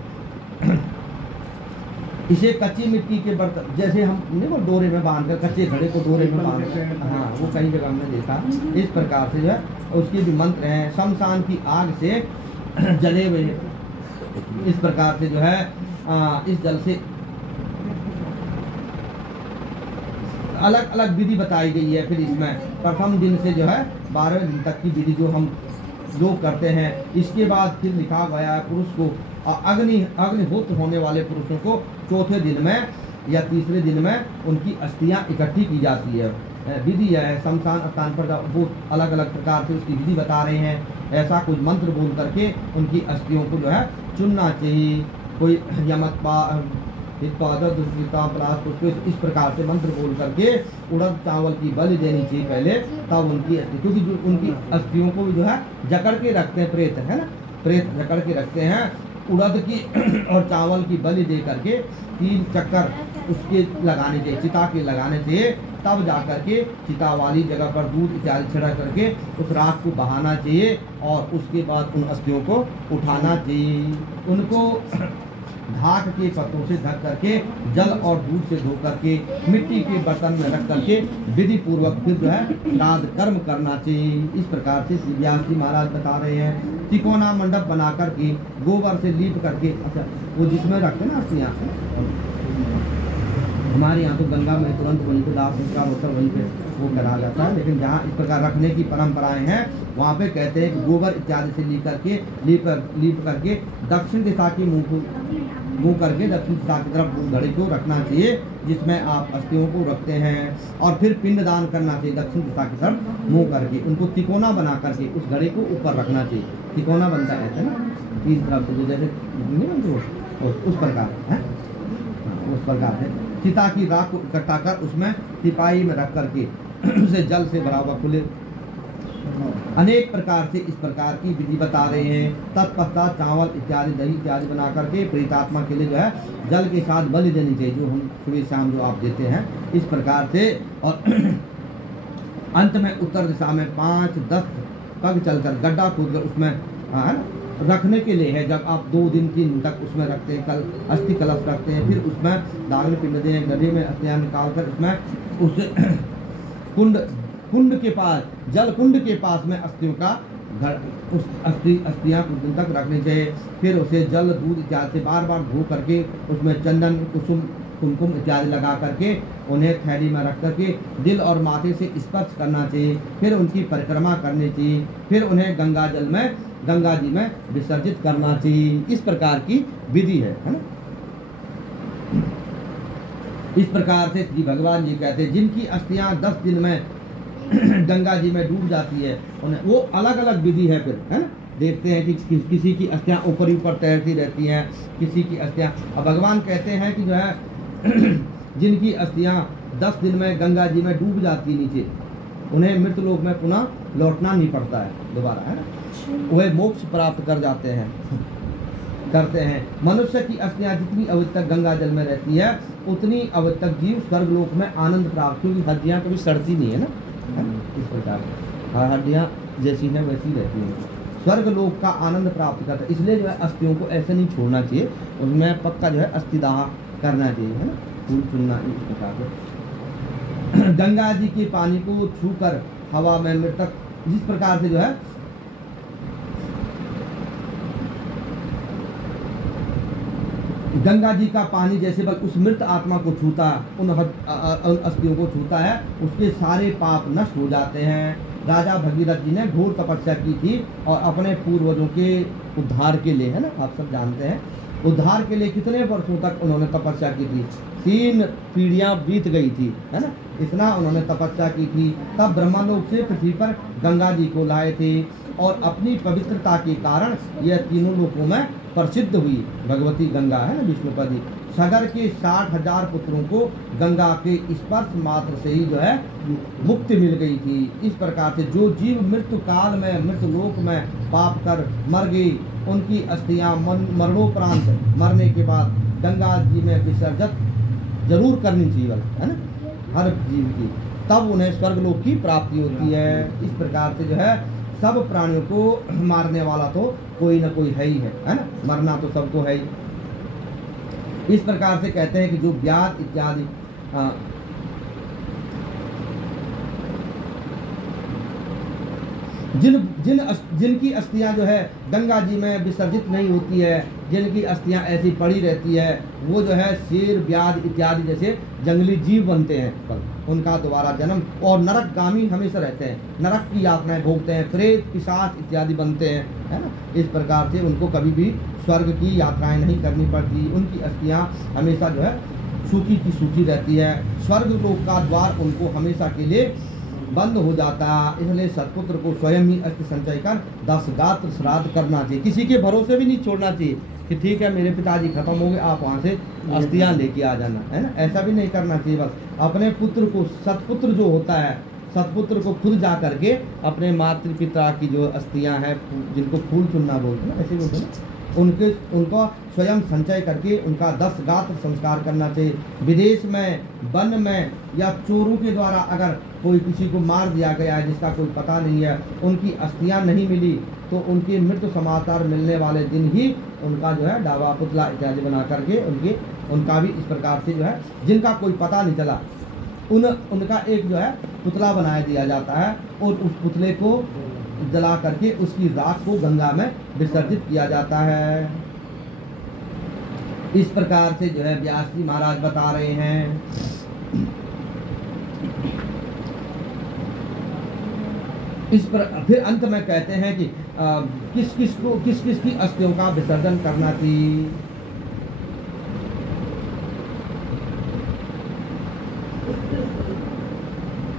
इसे कच्ची मिट्टी के बर्तन, जैसे हम नहीं वो डोरे में बांध कर, कच्चे घड़े को डोरे में बांध कर, हाँ वो कई जगह हमने देखा। इस प्रकार से जो है उसके भी मंत्र हैं। शमशान की आग से जले हुए, इस प्रकार से जो है इस जल से अलग अलग विधि बताई गई है। फिर इसमें प्रथम दिन से जो है 12वें दिन तक की विधि जो हम लोग करते हैं। इसके बाद फिर लिखा गया है पुरुष को अग्निहोत्र होने वाले पुरुषों को चौथे दिन में या तीसरे दिन में उनकी अस्थियां इकट्ठी की जाती है। विधि है शमशान स्थान पर वो अलग अलग प्रकार से उसकी विधि बता रहे हैं। ऐसा कुछ मंत्र बोल करके उनकी अस्थियों को जो है चुनना चाहिए। कोई इस प्रकार से मंत्र बोल करके उड़द चावल की बलि देनी चाहिए पहले, तब उनकी अस्थि, क्योंकि जो उनकी अस्थियों को जो है जकड़ के रखते हैं प्रेत, है ना, प्रेत जकड़ के रखते हैं। उड़द की और चावल की बलि दे करके 3 चक्कर उसके लगाने चाहिए, चिता के लगाने चाहिए। तब जाकर के चिता वाली जगह पर दूध इत्यादि छिड़क करके उस राख को बहाना चाहिए और उसके बाद उन अस्थियों को उठाना चाहिए। उनको धाक के पत्तों से ढक करके जल और दूध से धो करके मिट्टी के बर्तन में रख करके विधि पूर्वक फिर जो है श्राद्ध कर्म करना चाहिए। इस प्रकार से श्री व्यास जी महाराज बता रहे हैं। तिकोना मंडप बना करके गोबर से लीप करके, अच्छा वो जिसमें रखते ना अस्थियाँ, हमारे यहाँ तो गंगा में तुरंत वहीं पे दाह संस्कार होता है, वहीं पे वो करा जाता है। लेकिन जहाँ इस प्रकार रखने की परंपराएं हैं वहाँ पे कहते हैं कि गोबर इत्यादि से लीप करके दक्षिण दिशा की मुँह करके दक्षिण दिशा की तरफ उस घड़े को रखना चाहिए जिसमें आप अस्थियों को रखते हैं, और फिर पिंडदान करना चाहिए दक्षिण दिशा की तरफ मुँह करके। उनको तिकोना बना करके उस घड़े को ऊपर रखना चाहिए। तिकोना बनता है ना, तीन तरफ से जो जैसे नहीं बनते वो, उस प्रकार है, उस प्रकार से चिता की राख को इकट्ठा कर उसमें तिपाही में रख करके उसे जल से भरा हुआ खुले अनेक प्रकार से इस प्रकार की विधि बता रहे हैं। तत्पश्चात चावल इत्यादि दही इत्यादि बना करके प्रेतात्मा के लिए जो है जल के साथ बलि देनी चाहिए, जो हम सुबह शाम जो आप देते हैं इस प्रकार से। और अंत में उत्तर दिशा में 5-10 पग चलकर गड्ढा खोदकर उसमें है ना रखने के लिए है। जब आप 2 दिन 3 दिन तक उसमें रखते हैं, अस्थि कलश रखते हैं, फिर उसमें दागले पिंड दें, गड्ढे में अस्थियाँ निकाल कर उसमें उस कुंड के पास, जल कुंड के पास में अस्थियों का उस अस्थियाँ कुछ दिन तक रखनी चाहिए। फिर उसे जल दूध इत्यादि से बार बार धो करके उसमें चंदन कुसुम कुमकुम इत्यादि लगा करके उन्हें थैली में रख करके दिल और माथे से स्पर्श करना चाहिए। फिर उनकी परिक्रमा करनी चाहिए। फिर उन्हें गंगा जी में विसर्जित करना चाहिए। इस प्रकार की विधि है ना। इस प्रकार से श्री भगवान जी कहते हैं जिनकी अस्थियां 10 दिन में गंगा जी में डूब जाती है उन्हें वो अलग अलग विधि है फिर, है ना। देखते हैं कि किसी की अस्थियां ऊपर ऊपर तैरती रहती हैं, किसी की अस्थियां। अब भगवान कहते हैं कि जो है जिनकी अस्थियां 10 दिन में गंगा जी में डूब जाती नीचे, उन्हें मृत्यु लोक में पुनः लौटना नहीं पड़ता है दोबारा, है ना। वह मोक्ष प्राप्त कर जाते हैं करते हैं। मनुष्य की अस्थियां जितनी अवधि तक गंगा जल में रहती है उतनी अवधि तक जीव स्वर्ग लोक में आनंद प्राप्त, क्योंकि हड्डियां कभी सड़ती नहीं है ना, इस प्रकार हड्डियां जैसी है वैसी रहती है। स्वर्ग लोक का आनंद प्राप्त करता है, इसलिए जो है अस्थियों को ऐसे नहीं छोड़ना चाहिए, उसमें पक्का जो है अस्थिदाह करना चाहिए, है ना, फूल चुनना इस प्रकार से। गंगा जी के पानी को छूकर हवा में मृतक जिस प्रकार से जो है गंगा जी का पानी जैसे बल उस मृत आत्मा को छूता, उन अस्थियों को छूता है, उसके सारे पाप नष्ट हो जाते हैं। राजा भगीरथ जी ने घोर तपस्या की थी और अपने पूर्वजों के उद्धार के लिए, है ना, आप सब जानते हैं, उद्धार के लिए कितने वर्षों तक उन्होंने तपस्या की थी। 3 पीढ़ियां बीत गई थी, है ना, इतना उन्होंने तपस्या की थी। तब ब्रह्मलोक से पृथ्वी पर गंगा जी को लाए थे और अपनी पवित्रता के कारण यह तीनों लोकों में प्रसिद्ध हुई भगवती गंगा, है ना, विष्णुपदी। सगर के 60,000 पुत्रों को गंगा के स्पर्श मात्र से ही जो है मुक्ति मिल गई थी। इस प्रकार से जो जीव मृत्यु काल में मृत्यु लोक में पाप कर मर गई, उनकी अस्थियां मरणोपरांत मरने के बाद गंगा जी में विसर्जित जरूर करनी चाहिए, है ना, हर जीव की, तब उन्हें स्वर्गलोक की प्राप्ति होती है। इस प्रकार से जो है सब प्राणियों को मारने वाला तो कोई न कोई है ही है ना, मरना तो सबको है ही। इस प्रकार से कहते हैं कि जो व्याध इत्यादि जिनकी अस्थियां जो है गंगा जी में विसर्जित नहीं होती है, जिनकी अस्थियां ऐसी पड़ी रहती है, वो जो है शेर व्याध इत्यादि जैसे जंगली जीव बनते हैं, पर उनका दोबारा जन्म और नरकगामी हमेशा रहते हैं, नरक की यातनाएं भोगते हैं, प्रेत पिशाच इत्यादि बनते हैं, है ना। इस प्रकार से उनको कभी भी स्वर्ग की यात्राएं नहीं करनी पड़ती, उनकी अस्थियां हमेशा जो है सूखी की सूखी रहती है। स्वर्ग लोक का द्वार उनको हमेशा के लिए बंद हो जाता है। इसलिए सत्पुत्र को स्वयं ही अस्थि संचय कर 10 गात्र श्राद्ध करना चाहिए। किसी के भरोसे भी नहीं छोड़ना चाहिए कि ठीक है मेरे पिताजी खत्म हो गए, आप वहाँ से अस्थियां लेके आ जाना, है ना, ऐसा भी नहीं करना चाहिए। बस अपने पुत्र को, सत्पुत्र जो होता है, सत्पुत्र को खुद जा करके अपने मातृ पिता की जो अस्थियां हैं, जिनको फूल चुनना बोलते हैं, ऐसे बोलते हैं, उनको स्वयं संचय करके उनका 10 गात्र संस्कार करना चाहिए। विदेश में, वन में या चोरों के द्वारा अगर कोई किसी को मार दिया गया है जिसका कोई पता नहीं है, उनकी अस्थियां नहीं मिली, तो उनके मृत्यु समाचार मिलने वाले दिन ही उनका जो है डावा पुतला इत्यादि बना करके उनका भी इस प्रकार से जो है जिनका कोई पता नहीं चला उनका एक जो है पुतला बनाया दिया जाता है और उस पुतले को जला करके उसकी राख को गंगा में विसर्जित किया जाता है। इस प्रकार से जो है व्यास जी महाराज बता रहे हैं। इस पर फिर अंत में कहते हैं कि किस किस की अस्थियों का विसर्जन करना चाहिए।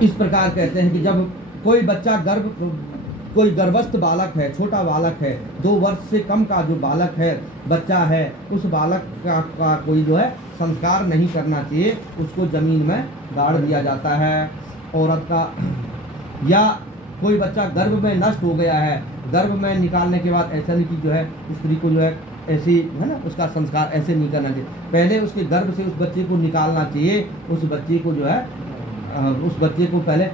इस प्रकार कहते हैं कि जब कोई बच्चा कोई गर्भस्थ बालक है, छोटा बालक है, 2 वर्ष से कम का जो बालक है, बच्चा है, उस बालक का कोई जो है संस्कार नहीं करना चाहिए, उसको जमीन में गाड़ दिया जाता है। औरत का या कोई बच्चा गर्भ में नष्ट हो गया है, गर्भ में निकालने के बाद ऐसा नहीं कि जो है स्त्री को जो है ऐसी है ना, उसका संस्कार ऐसे नहीं करना चाहिए। पहले उसके गर्भ से उस बच्चे को निकालना चाहिए, उस बच्चे को जो है उस बच्चे को पहले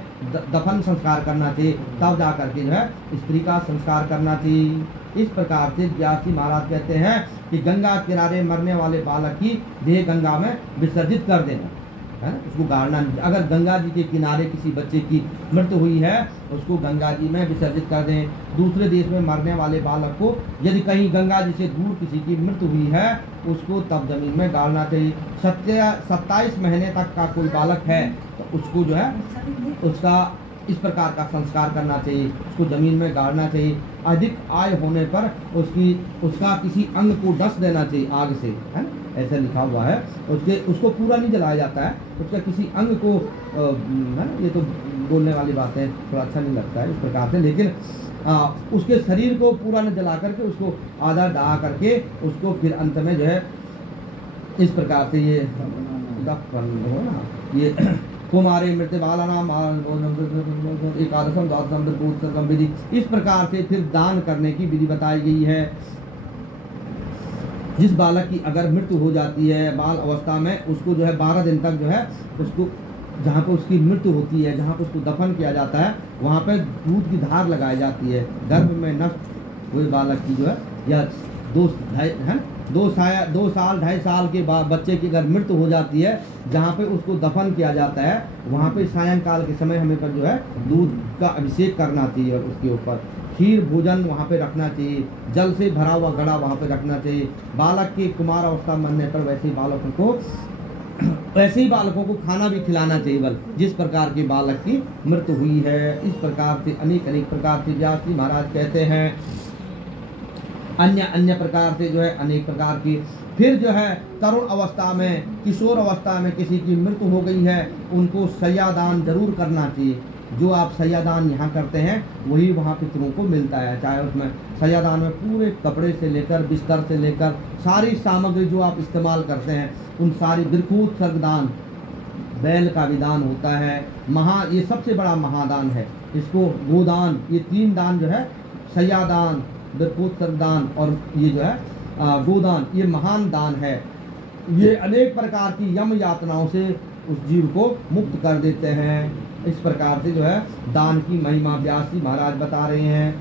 दफन संस्कार करना चाहिए, तब जा करके जो है स्त्री का संस्कार करना चाहिए। इस प्रकार से व्यास जी महाराज कहते हैं कि गंगा किनारे मरने वाले बालक की देह गंगा में विसर्जित कर देना है ना, उसको गाड़ना नहीं। अगर गंगा जी के किनारे किसी बच्चे की मृत्यु हुई है, उसको गंगा जी में विसर्जित कर दें। दूसरे देश में मरने वाले बालक को यदि कहीं गंगा जी से दूर किसी की मृत्यु हुई है, उसको तब जमीन में गाड़ना चाहिए। 27 महीने तक का कोई बालक है तो उसको जो है उसका इस प्रकार का संस्कार करना चाहिए, उसको जमीन में गाड़ना चाहिए। अधिक आय होने पर उसका किसी अंग को डस देना चाहिए आग से, है ना, ऐसा लिखा हुआ है। उसको पूरा नहीं जलाया जाता है, उसका किसी अंग को ये तो बोलने वाली बात है, थोड़ा अच्छा नहीं लगता है इस प्रकार से, लेकिन उसके शरीर को पूरा न जला करके उसको आधा डहा करके उसको फिर अंत में जो है इस प्रकार से ये हो ना, ये कुमारी मृत्यु बाला नाम एकादशम द्वादशम विधि, इस प्रकार से फिर दान करने की विधि बताई गई है। जिस बालक की अगर मृत्यु हो जाती है बाल अवस्था में, उसको जो है 12 दिन तक जो है उसको जहाँ पे उसकी मृत्यु होती है, जहाँ पे उसको दफन किया जाता है, वहाँ पे दूध की धार लगाई जाती है। गर्भ में नष्ट हुए बालक की जो है या 2 साल 2.5 साल के बाद बच्चे की अगर मृत्यु हो जाती है, जहाँ पे उसको दफन किया जाता है, वहाँ पे सायंकाल के समय हमें पर जो है दूध का अभिषेक करना चाहिए, उसके ऊपर खीर भोजन वहाँ पे रखना चाहिए, जल से भरा हुआ घड़ा वहाँ पे रखना चाहिए। बालक के कुमार अवस्था मरने पर वैसे ही बालकों को खाना भी खिलाना चाहिए, बल जिस प्रकार के बालक की मृत्यु हुई है। इस प्रकार से अनेक प्रकार से व्यास जी महाराज कहते हैं, अन्य प्रकार से जो है अनेक प्रकार की। फिर जो है तरुण अवस्था में, किशोर अवस्था में किसी की मृत्यु हो गई है, उनको सैयादान जरूर करना चाहिए। जो आप सैयादान यहाँ करते हैं वही वहाँ पितरों को मिलता है, चाहे उसमें सैयादान में पूरे कपड़े से लेकर बिस्तर से लेकर सारी सामग्री जो आप इस्तेमाल करते हैं, उन सारी बिरखूत सर्गदान, बैल का भी दान होता है, ये सबसे बड़ा महादान है। इसको गोदान, ये 3 दान जो है, सैयादान, बिरखूत सर्गदान और ये जो है गोदान, ये महान दान है। ये अनेक प्रकार की यम यातनाओं से उस जीव को मुक्त कर देते हैं। इस प्रकार से जो है दान की महिमा व्यास जी महाराज बता रहे हैं।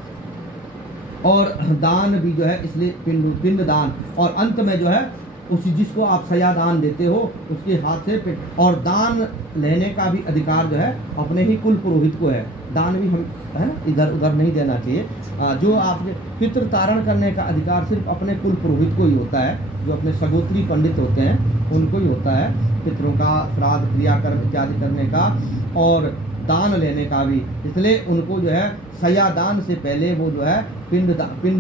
और दान भी जो है इसलिए पिंड दान, और अंत में जो है उसी जिसको आप सयादान देते हो उसके हाथ से और दान लेने का भी अधिकार जो है अपने ही कुल पुरोहित को है। दान भी हम है ना इधर उधर नहीं देना चाहिए। जो आपके पितृ तारण करने का अधिकार सिर्फ अपने कुल पुरोहित को ही होता है, जो अपने सगोत्री पंडित होते हैं उनको ही होता है पितरों का श्राद्ध क्रियाकर्म इत्यादि करने का और दान लेने का भी। इसलिए उनको जो है सयादान से पहले वो जो है पिंड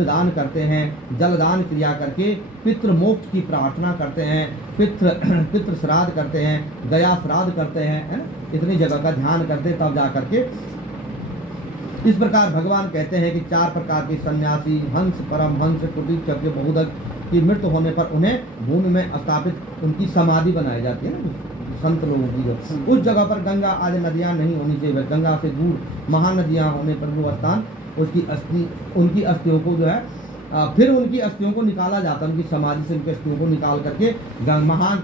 दान करते हैं, जलदान क्रिया करके पितृ मोक्ष की प्रार्थना करते हैं, पितृ श्राद्ध करते हैं, गया श्राद्ध करते हैं, है ना, इतनी जगह का ध्यान करते तब जा करके। इस प्रकार भगवान कहते हैं कि 4 प्रकार के सन्यासी, हंस, परमहंस, कुटी, चक्र, बहुदक की मृत्यु होने पर उन्हें भूमि में स्थापित उनकी समाधि बनाई जाती है ना, संत लोगों की जो उस जगह पर गंगा आदि नदियाँ नहीं होनी चाहिए, गंगा से दूर महानदियाँ होने पर वो स्थान उनकी अस्थियों को जो है फिर उनकी अस्थियों को निकाला जाता, उनकी समाधि से उनकी अस्थियों को निकाल करके महान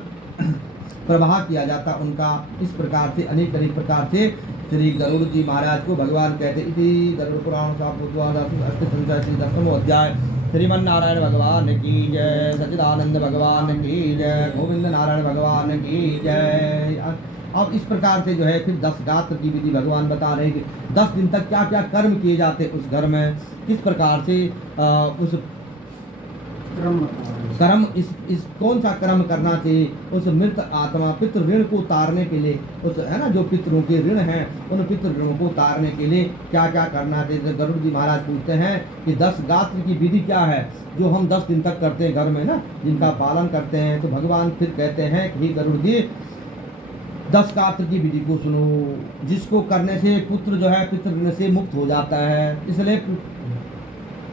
प्रवाह किया जाता उनका। इस प्रकार से अनेक प्रकार से श्री गरुड़ जी महाराज को भगवान कहते इति गरुड़ पुराण अष्ट संचय 10वां अध्याय। श्रीमन नारायण भगवान की जय, सच्चिदानंद भगवान की जय, गोविंद नारायण भगवान की जय। अब इस प्रकार से जो है फिर 10 गात्र की विधि भगवान बता रहे हैं कि 10 दिन तक क्या क्या कर्म किए जाते उस घर में, किस प्रकार से उस कर्म इस कौन सा कर्म करना चाहिए उस मृत आत्मा पितृ ऋण को उतारने के लिए, उस है ना जो पितरों के ऋण हैं उन पितृ ऋणों को उतारने के लिए क्या क्या करना चाहिए। तो गरुड़ जी महाराज पूछते हैं कि 10 गात्र की विधि क्या है जो हम 10 दिन तक करते हैं घर में ना, जिनका पालन करते हैं। तो भगवान फिर कहते हैं कि गरुड़ जी 10 गात्र की विधि को सुनो, जिसको करने से पुत्र जो है पितृ ऋण से मुक्त हो जाता है। इसलिए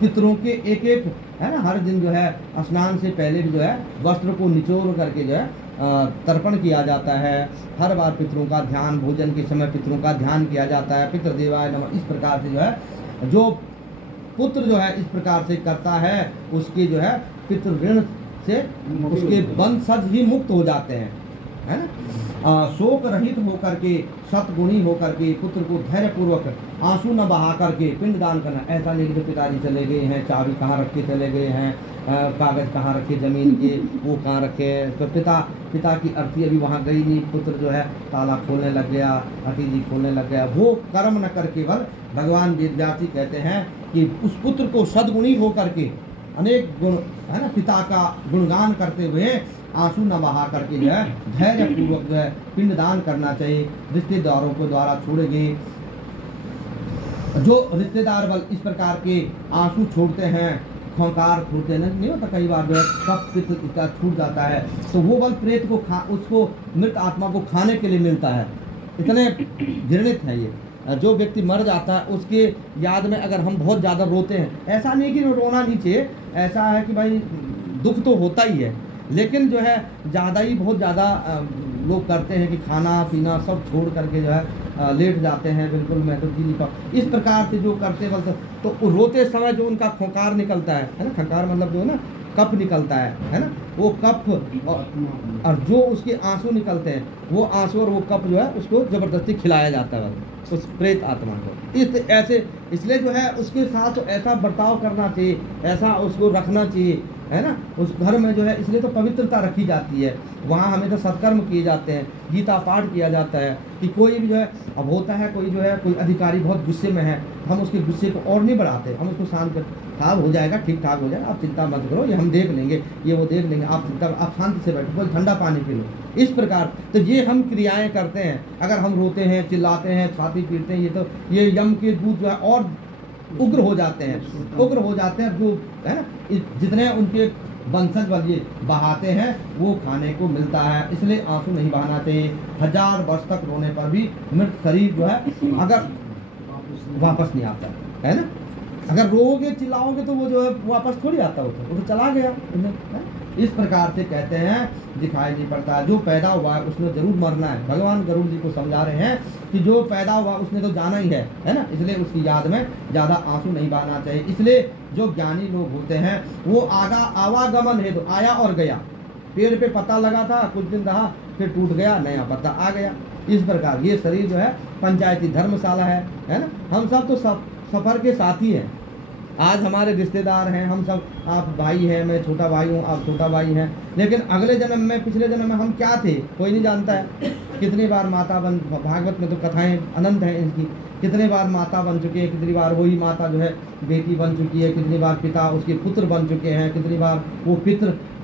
पितरों के एक एक है ना हर दिन जो है स्नान से पहले भी जो है वस्त्र को निचोड़ करके जो है तर्पण किया जाता है। हर बार पितरों का ध्यान, भोजन के समय पितरों का ध्यान किया जाता है। पितृदेवाय नमः इस प्रकार से जो है जो पुत्र जो है इस प्रकार से करता है उसके जो है पितृ ऋण से उसके वंशज ही मुक्त हो जाते हैं, है ना। शोक रहित होकर के सतगुणी होकर के पुत्र को धैर्य पूर्वक आंसू न बहा करके पिंडदान करना। ऐसा नहीं कि जो पिताजी चले गए हैं, चाबी कहाँ रख के चले गए हैं, कागज कहाँ रखे जमीन के, वो कहाँ रखे, तो पिता की अर्थी अभी वहाँ गई नहीं, पुत्र जो है ताला खोलने लग गया, भतीजी खोलने लग गया, वो कर्म न कर केवल भगवान वेदव्यास कहते हैं कि उस पुत्र को सद्गुणी होकर के अनेक गुण है ना पिता का गुणगान करते हुए आंसू न बहा करके जो है धैर्य पूर्वक जो है पिंडदान करना चाहिए। रिश्तेदारों को द्वारा छोड़े गए जो रिश्तेदार बल इस प्रकार के आंसू छोड़ते हैं, खोंकार छोड़ते हैं, नहीं होता कई बार जो है कफ पित्त इसका छूट जाता है तो वो बल प्रेत को उसको मृत आत्मा को खाने के लिए मिलता है। इतने घृणित है ये। जो व्यक्ति मर जाता है उसके याद में अगर हम बहुत ज़्यादा रोते हैं, ऐसा नहीं कि रोना नहीं चाहिए, ऐसा है कि भाई दुख तो होता ही है, लेकिन जो है ज़्यादा ही बहुत ज़्यादा लोग करते हैं कि खाना पीना सब छोड़ करके जो है लेट जाते हैं, बिल्कुल मैं तो जी नहीं पाऊँ इस प्रकार से जो करते बोलते तो रोते समय जो उनका खोंकार निकलता है ना, खंकार मतलब जो है ना कफ निकलता है ना, वो कफ और जो उसके आंसू निकलते हैं वो आंसू और वो कफ जो है उसको ज़बरदस्ती खिलाया जाता है उस प्रेत आत्मा को। ऐसे इसलिए जो है उसके साथ तो ऐसा बर्ताव करना चाहिए, ऐसा उसको रखना चाहिए, है ना। उस घर में जो है इसलिए तो पवित्रता रखी जाती है, वहाँ हमें तो सत्कर्म किए जाते हैं, गीता पाठ किया जाता है कि कोई भी जो है अब होता है कोई जो है कोई अधिकारी बहुत गुस्से में है, हम उसके गुस्से को और नहीं बढ़ाते, हम उसको शांत कर साहब हो जाएगा, ठीक ठाक हो जाएगा, आप चिंता मत करो, ये हम देख लेंगे, ये वो देख लेंगे, आप शांति से बैठो, कोई ठंडा पानी पी लो, इस प्रकार। तो ये हम क्रियाएं करते हैं। अगर हम रोते हैं, चिल्लाते हैं, छाती पीटते हैं, ये यम के दूत जो है और उग्र हो जाते हैं, जो है ना जितने उनके वंशज वाले बहाते हैं वो खाने को मिलता है। इसलिए आंसू नहीं बहाना चाहिए। 1000 वर्ष तक रोने पर भी मृत शरीर जो है अगर वापस नहीं आता है ना, अगर रोओगे चिल्लाओगे तो वो जो है वापस थोड़ी आता, वो तो चला गया। इस प्रकार से कहते हैं दिखाई नहीं पड़ता, जो पैदा हुआ है उसने जरूर मरना है। भगवान गरुड़ जी को समझा रहे हैं कि जो पैदा हुआ उसने तो जाना ही है ना, इसलिए उसकी याद में ज़्यादा आंसू नहीं बहाना चाहिए। इसलिए जो ज्ञानी लोग होते हैं वो आवागमन है, तो आया और गया, पेड़ पे पत्ता लगा था, कुछ दिन रहा, फिर टूट गया, नया पत्ता आ गया। इस प्रकार ये शरीर जो है पंचायती धर्मशाला है ना। हम सब तो सफ़र के साथी हैं। आज हमारे रिश्तेदार हैं, हम सब, आप भाई हैं, मैं छोटा भाई हूँ, आप छोटा भाई हैं, लेकिन अगले जन्म में पिछले जन्म में हम क्या थे कोई नहीं जानता है। कितनी बार माता बन, भागवत में तो कथाएं अनंत हैं इनकी, कितने बार माता बन चुके हैं, कितनी बार वही माता जो है बेटी बन चुकी है, कितनी बार पिता उसके पुत्र बन चुके हैं, कितनी बार वो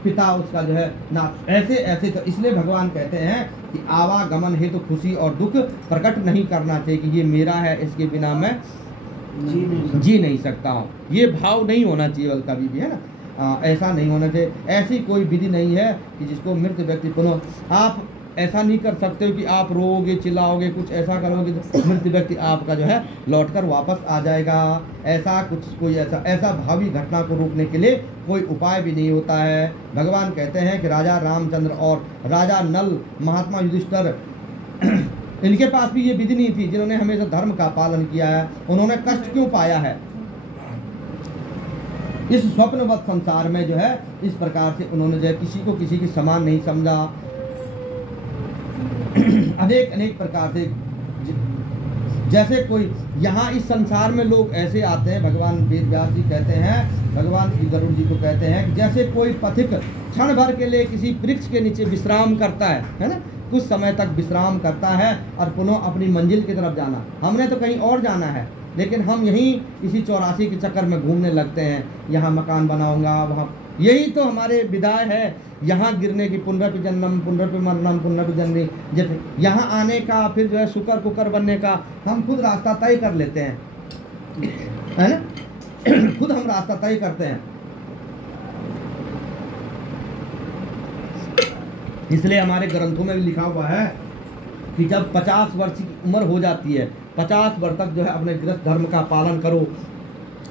पिता उसका जो है ना, ऐसे। तो इसलिए भगवान कहते हैं कि आवागमन है तो खुशी और दुख प्रकट नहीं करना चाहिए कि ये मेरा है, इसके बिना मैं जी नहीं सकता हूँ। ये भाव नहीं होना चाहिए बल कभी भी, है ना। ऐसा नहीं होना चाहिए। ऐसी कोई विधि नहीं है कि जिसको मृत व्यक्ति पुनः आप ऐसा नहीं कर सकते हो कि आप रोओगे चिल्लाओगे कुछ ऐसा करोगे तो मृत व्यक्ति आपका जो है लौटकर वापस आ जाएगा। ऐसा कुछ कोई ऐसा भावी घटना को रोकने के लिए कोई उपाय भी नहीं होता है। भगवान कहते हैं कि राजा रामचंद्र और राजा नल, महात्मा युधिष्ठिर, इनके पास भी ये विधि नहीं थी, जिन्होंने हमेशा धर्म का पालन किया है। उन्होंने कष्ट क्यों पाया है? इस स्वप्नवत संसार में जो है इस प्रकार से उन्होंने जो है किसी को किसी के समान नहीं समझा। अनेक प्रकार से, जैसे कोई यहाँ इस संसार में लोग ऐसे आते हैं, भगवान वेदव्यास जी कहते हैं, भगवान श्री गरुड़ जी को कहते हैं कि जैसे कोई पथिक क्षण भर के लिए किसी वृक्ष के नीचे विश्राम करता है ना, कुछ समय तक विश्राम करता है और पुनः अपनी मंजिल की तरफ जाना। हमने तो कहीं और जाना है, लेकिन हम यहीं इसी 84 के चक्कर में घूमने लगते हैं। यहाँ मकान बनाऊंगा, वहाँ यही तो हमारे विदाई है, यहाँ गिरने की, पुनरपि जन्मम पुनरपि मरणम पुनरपि जन्मी, जब यहाँ आने का, फिर जो है शुकर कुकर बनने का हम खुद रास्ता तय कर लेते हैं, है ना। खुद हम रास्ता तय करते हैं। इसलिए हमारे ग्रंथों में भी लिखा हुआ है कि जब 50 वर्ष की उम्र हो जाती है, 50 वर्ष तक जो है अपने गृहस्थ धर्म का पालन करो,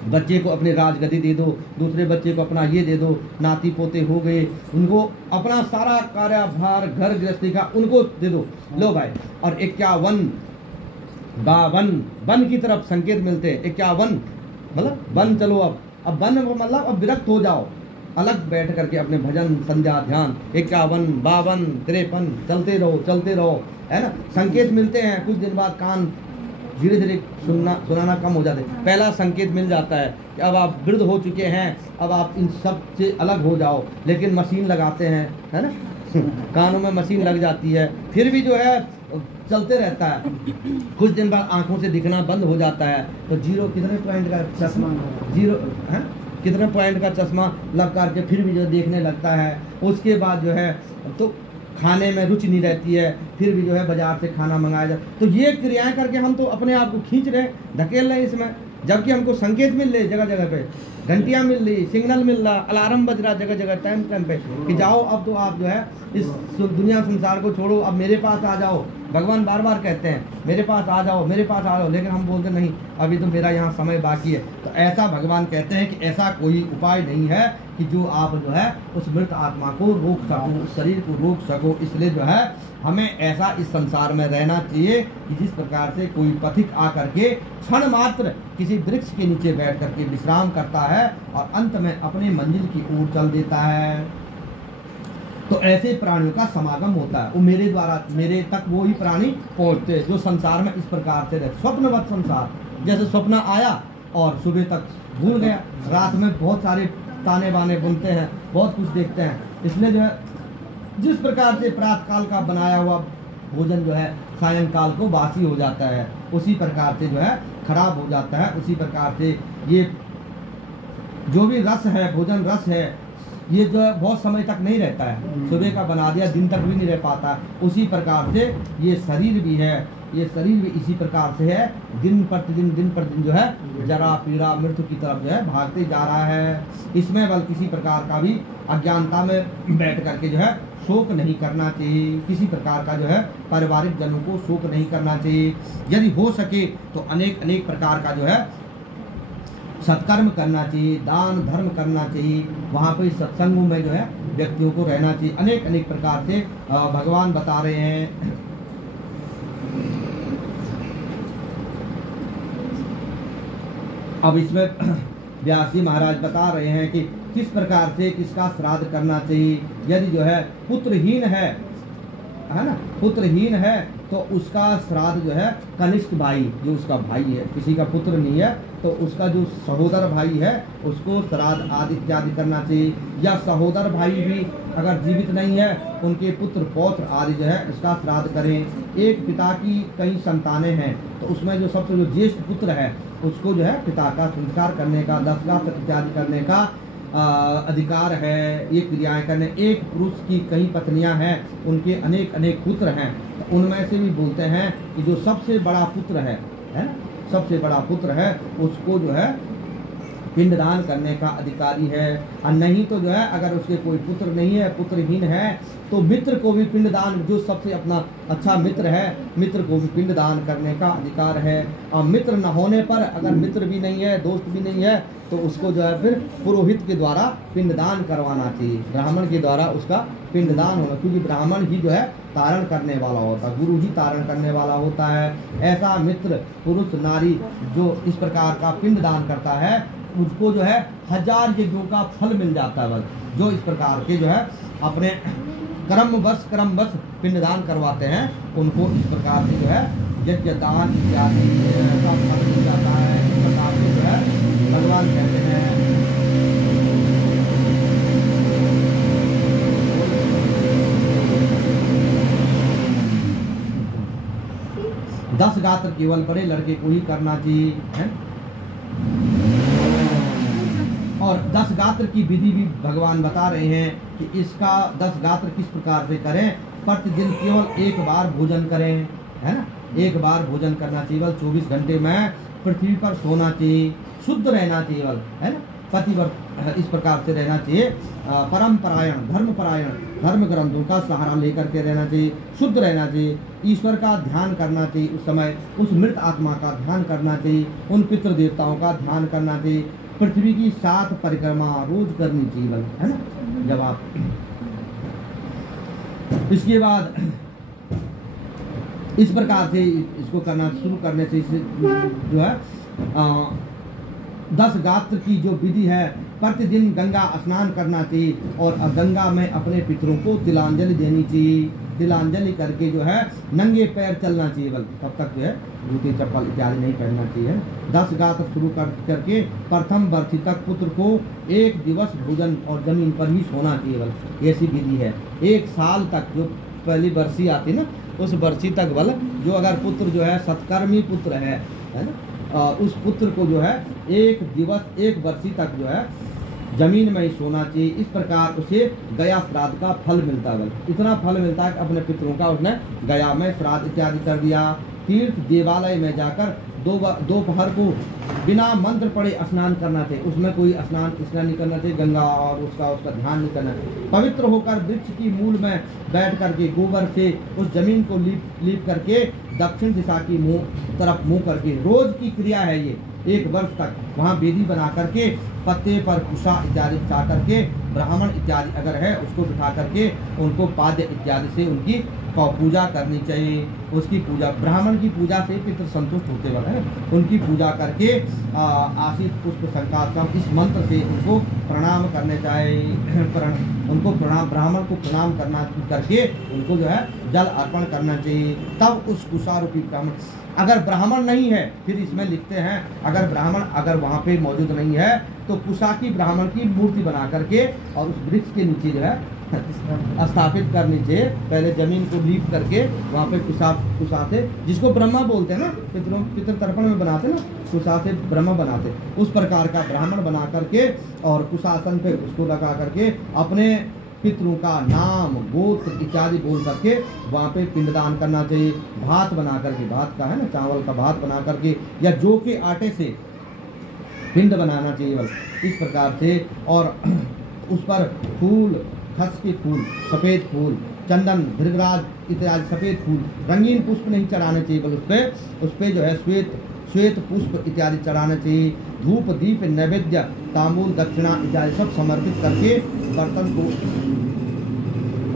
बच्चे को अपनी राजगद्दी दे दो, दूसरे बच्चे को अपना ये दे दो, नाती पोते हो गए, उनको अपना सारा कार्यभार घर गृहस्थी का उनको दे दो, लो भाई। और 51 52 वन की तरफ संकेत मिलते हैं। 51 मतलब वन, चलो अब वन मतलब अब विरक्त हो जाओ, अलग बैठ करके अपने भजन संध्या ध्यान। 51 52 53 चलते रहो, है ना। संकेत मिलते हैं, कुछ दिन बाद कान धीरे धीरे सुनाना कम हो जाते हैं। पहला संकेत मिल जाता है कि अब आप वृद्ध हो चुके हैं, अब आप इन सब से अलग हो जाओ, लेकिन मशीन लगाते हैं, है ना। कानों में मशीन लग जाती है, फिर भी जो है चलते रहता है। कुछ दिन बाद आंखों से दिखना बंद हो जाता है, तो जीरो कितने पॉइंट का चश्मा, जीरो है कितने पॉइंट का चश्मा लग करके फिर भी जो देखने लगता है। उसके बाद जो है तो खाने में रुचि नहीं रहती है, फिर भी जो है बाजार से खाना मंगाया जाए। तो ये क्रियाएं करके हम तो अपने आप को खींच रहे, धकेल रहे इसमें, जबकि हमको संकेत मिल रहे जगह जगह पे, घंटियां मिल रही, सिग्नल मिल रहा, अलार्म बज रहा जगह जगह टाइम पे कि जाओ अब तो आप जो है इस दुनिया संसार को छोड़ो, अब मेरे पास आ जाओ। भगवान बार बार कहते हैं मेरे पास आ जाओ, मेरे पास आ जाओ, लेकिन हम बोलते नहीं अभी तो मेरा यहाँ समय बाकी है। तो ऐसा भगवान कहते हैं कि ऐसा कोई उपाय नहीं है कि जो आप जो है उस मृत आत्मा को रोक सको, उस शरीर को रोक सको। इसलिए जो है हमें ऐसा इस संसार में रहना चाहिए कि जिस प्रकार से कोई पथिक आकर के क्षण मात्र किसी वृक्ष के नीचे बैठ करके विश्राम करता है और अंत में अपनी मंजिल की ओर चल देता है। तो ऐसे प्राणियों का समागम होता है, वो मेरे द्वारा मेरे तक वो ही प्राणी पहुंचते हैं जो संसार में इस प्रकार से रहते। स्वप्नवत संसार, जैसे स्वप्न आया और सुबह तक भूल गया, रात में बहुत सारे ताने बाने बुनते हैं, बहुत कुछ देखते हैं। इसलिए जो है जिस प्रकार से प्रातः काल का बनाया हुआ भोजन जो है सायंकाल को बासी हो जाता है, उसी प्रकार से जो है खराब हो जाता है। उसी प्रकार से ये जो भी रस है, भोजन रस है, ये जो है बहुत समय तक नहीं रहता है, सुबह का बना दिया दिन तक भी नहीं रह पाता। उसी प्रकार से ये शरीर भी है, ये शरीर भी इसी प्रकार से है, दिन प्रतिदिन जो है जरा पीड़ा मृत्यु की तरफ जो है भागते जा रहा है। इसमें बल किसी प्रकार का भी अज्ञानता में बैठ करके जो है शोक नहीं करना चाहिए, किसी प्रकार का जो है पारिवारिक जनों को शोक नहीं करना चाहिए। यदि हो सके तो अनेक प्रकार का जो है सत्कर्म करना चाहिए, दान धर्म करना चाहिए, वहाँ पे सत्संगों में जो है व्यक्तियों को रहना चाहिए। अनेक प्रकार से भगवान बता रहे हैं। अब इसमें व्यास जी महाराज बता रहे हैं कि किस प्रकार से किसका श्राद्ध करना चाहिए। यदि जो है पुत्रहीन है ना, पुत्रहीन है तो उसका श्राद्ध जो है कनिष्ठ भाई, जो उसका भाई है, किसी का पुत्र नहीं है तो उसका जो सहोदर भाई है उसको श्राद्ध आदि इत्यादि करना चाहिए। या सहोदर भाई भी अगर जीवित नहीं है, उनके पुत्र पौत्र आदि जो है इसका श्राद्ध करें। एक पिता की कई संतानें हैं तो उसमें जो सबसे जो ज्येष्ठ पुत्र है उसको जो है पिता का संस्कार करने का, दशगात्र इत्यादि करने का अधिकार है, ये क्रियाएं करने। एक पुरुष की कई पत्नियां हैं, उनके अनेक पुत्र हैं, तो उनमें से भी बोलते हैं कि जो सबसे बड़ा पुत्र है ना, सबसे बड़ा पुत्र है उसको जो है पिंडदान करने का अधिकारी है। और नहीं तो जो है अगर उसके कोई पुत्र नहीं है, पुत्रहीन है, तो मित्र को भी पिंडदान, जो सबसे अपना अच्छा मित्र है, मित्र को भी पिंडदान करने का अधिकार है। और मित्र न होने पर अगर मित्र भी नहीं है, दोस्त भी नहीं है, तो उसको जो है फिर पुरोहित के द्वारा पिंडदान करवाना चाहिए, ब्राह्मण के द्वारा उसका पिंडदान होना, क्योंकि ब्राह्मण ही जो है तारण करने वाला होता है, गुरु ही तारण करने वाला होता है। ऐसा मित्र पुरुष नारी जो इस प्रकार का पिंडदान करता है उसको जो है 1000 यज्ञों का फल मिल जाता है। बस जो इस प्रकार के जो है अपने क्रमवश पिंडदान करवाते हैं उनको इस प्रकार से जो है यज्ञ दान इत्यादि का फल मिल जाता है। इस प्रकार से जो है भगवान कहते हैं दस गात्र केवल बड़े लड़के को ही करना चाहिए है। और 10 गात्र की विधि भी भगवान बता रहे हैं कि इसका 10 गात्र किस प्रकार से करें। प्रतिदिन केवल एक बार भोजन करें, है ना, एक बार भोजन करना चाहिए, केवल 24 घंटे में पृथ्वी पर सोना चाहिए, शुद्ध रहना चाहिए, है ना, पतिव्रत इस प्रकार से रहना चाहिए, परमपरायण धर्मपरायण धर्म ग्रंथों का सहारा लेकर के रहना चाहिए, शुद्ध रहना चाहिए, ईश्वर का ध्यान करना चाहिए, उस समय उस मृत आत्मा का ध्यान करना चाहिए, उन पितृ देवताओं का ध्यान करना चाहिए, पृथ्वी की 7 परिक्रमा रोज करनी चाहिए, है ना। जब आप इसके बाद इस प्रकार से इसको करना शुरू करने से जो है 10 गात्र की जो विधि है, प्रतिदिन गंगा स्नान करना चाहिए और गंगा में अपने पितरों को तिलांजलि देनी चाहिए। तिलांजलि करके जो है नंगे पैर चलना चाहिए, बल्कि तब तक जो है जूते चप्पल इत्यादि नहीं पहनना चाहिए। 10 गात्र शुरू करके प्रथम वर्षी तक पुत्र को 1 दिवस भोजन और जमीन पर ही सोना चाहिए, बल्कि ऐसी विधि है। 1 साल तक जो पहली वर्षी आती ना, उस वर्षी तक बल जो अगर पुत्र जो है सत्कर्मी पुत्र है ना, उस पुत्र को जो है 1 दिवस 1 वर्षी तक जो है जमीन में ही सोना चाहिए। इस प्रकार उसे गया श्राद्ध का फल मिलता है, इतना फल मिलता है कि अपने पितरों का उसने गया में श्राद्ध इत्यादि कर दिया। तीर्थ देवालय में जाकर दोपहर को बिना मंत्र पढ़े स्नान करना चाहिए, उसमें कोई स्नान नहीं करना चाहिए, गंगा और उसका ध्यान नहीं करना चाहिए। पवित्र होकर वृक्ष की मूल में बैठ करके गोबर से उस जमीन को लीप करके दक्षिण दिशा की तरफ मुंह करके, रोज की क्रिया है ये, 1 वर्ष तक वहाँ वेदी बना करके पत्ते पर कुशा इत्यादि बिछा करके, ब्राह्मण इत्यादि अगर है उसको बिठा करके उनको पाद्य इत्यादि से उनकी पूजा करनी चाहिए। उसकी पूजा, ब्राह्मण की पूजा से पितृ संतुष्ट होते वक्त है, उनकी पूजा करके आशीष पुष्प शंकासम इस मंत्र से उनको प्रणाम करने चाहिए। उनको प्रणाम, ब्राह्मण को प्रणाम करना करके उनको जो है जल अर्पण करना चाहिए। तब उस कुशारूपी ब्राह्मण, अगर ब्राह्मण नहीं है, फिर इसमें लिखते हैं अगर ब्राह्मण अगर वहाँ पे मौजूद नहीं है तो कुशा की ब्राह्मण की मूर्ति बना करके और उस वृक्ष के नीचे जो है स्थापित करनी चाहिए। पहले जमीन को लीप करके वहाँ पे कुशा से, जिसको ब्रह्मा बोलते हैं ना, पितृ तर्पण में बनाते ना, कुशा से ब्रह्मा बनाते, उस प्रकार का ब्राह्मण बना करके और कुशासन पे उसको लगा करके अपने पितरों का नाम गोत्र इत्यादि बोल करके वहाँ पे पिंडदान करना चाहिए। भात बना करके, भात का है ना, चावल का भात बना करके या जौ के आटे से पिंड बनाना चाहिए इस प्रकार से। और उस पर फूल, खस के फूल, सफ़ेद फूल, चंदन, भृगराज इत्यादि सफ़ेद फूल, रंगीन पुष्प नहीं चढ़ाने चाहिए, बल्कि उस पर जो है श्वेत पुष्प इत्यादि चढ़ाना चाहिए। धूप दीप नैवेद्य तांबूल दक्षिणा इत्यादि सब समर्पित करके बर्तन को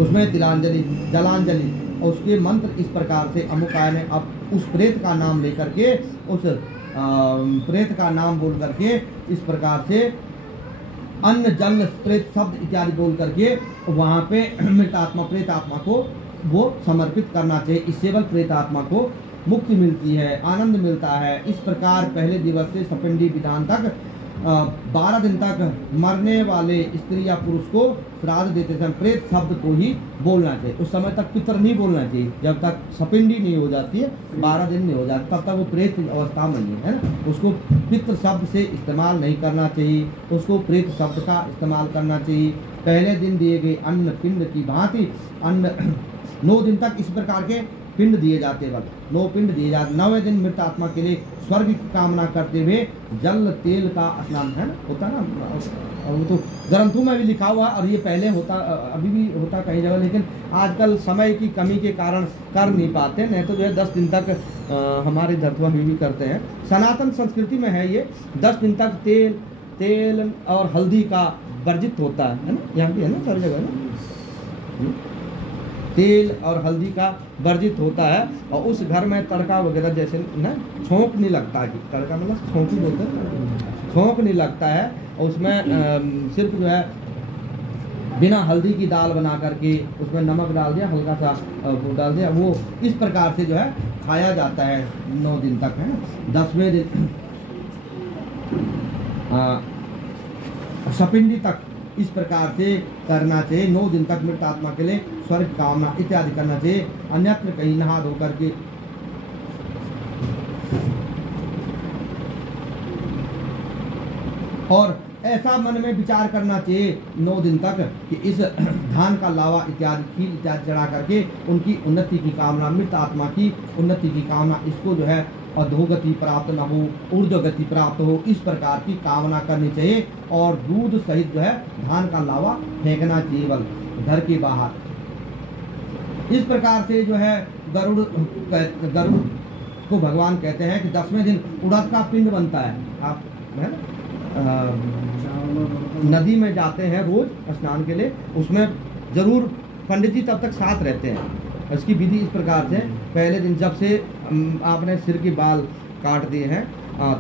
उसमें तिलांजलि जलांजलि और उसके मंत्र इस प्रकार से अमुकाय ने अब उस प्रेत का नाम लेकर के, उस प्रेत का नाम बोल करके इस प्रकार से अन्न जल प्रेत शब्द इत्यादि बोल करके वहाँ पे मृत आत्मा प्रेत आत्मा को वो समर्पित करना चाहिए। इससे बल प्रेत आत्मा को मुक्ति मिलती है, आनंद मिलता है। इस प्रकार पहले दिवस से सपिंडी विधान तक 12 दिन तक मरने वाले स्त्री या पुरुष को श्राद्ध देते समय प्रेत शब्द को ही बोलना चाहिए। उस समय तक पितर नहीं बोलना चाहिए, जब तक सपिंडी नहीं हो जाती है, 12 दिन नहीं हो जाती, तब तक वो प्रेत अवस्था में नहीं है ना। उसको पितृ शब्द से इस्तेमाल नहीं करना चाहिए, उसको प्रेत शब्द का इस्तेमाल करना चाहिए। पहले दिन दिए गए अन्न पिंड की भांति अन्न 9 दिन तक इस प्रकार के पिंड दिए जाते वक्त 9 पिंड दिए जाते। 9वें दिन मृत आत्मा के लिए स्वर्ग की कामना करते हुए जल तेल का स्नान है ना, होता ना, वो तो ग्रंथों में भी लिखा हुआ और ये पहले होता, अभी भी होता कई जगह, लेकिन आजकल समय की कमी के कारण कर नहीं पाते, नहीं तो जो है 10 दिन तक हमारे धरतुआ भी करते हैं। सनातन संस्कृति में है ये 10 दिन तक तेल और हल्दी का वर्जित होता है ना, यहाँ भी है ना सारी जगह ना, तेल और हल्दी का वर्जित होता है। और उस घर में तड़का वगैरह जैसे ना छोंक नहीं लगता है, तड़का मतलब छोंक ही बोलते हैं, छोंक नहीं लगता है। और उसमें सिर्फ जो है बिना हल्दी की दाल बना करके उसमें नमक डाल दिया, हल्का सा वो डाल दिया, वो इस प्रकार से जो है खाया जाता है 9 दिन तक है ना। 10वें दिन सपिंडी तक इस प्रकार से करना चाहिए। 9 दिन तक मृत आत्मा के लिए स्वर्ग कामना इत्यादि करना चाहिए। अन्यत्र कहीं नहा धो करके और ऐसा मन में विचार करना चाहिए 9 दिन तक कि इस धान का लावा इत्यादि खीर इत्यादि चढ़ा करके उनकी उन्नति की कामना, मृत आत्मा की उन्नति की कामना, इसको जो है अधोगति प्राप्त न हो, ऊर्ध्वगति प्राप्त हो, इस प्रकार की कामना करनी चाहिए। और दूध सहित जो है धान का लावा फेंकना चाहिए केवल घर के बाहर। इस प्रकार से जो है गरुड़ को भगवान कहते हैं कि 10वें दिन उड़द का पिंड बनता है। आप है ना नदी में जाते हैं रोज स्नान के लिए, उसमें जरूर पंडित जी तब तक साथ रहते हैं। इसकी विधि इस प्रकार से, पहले दिन जब से आपने सिर के बाल काट दिए हैं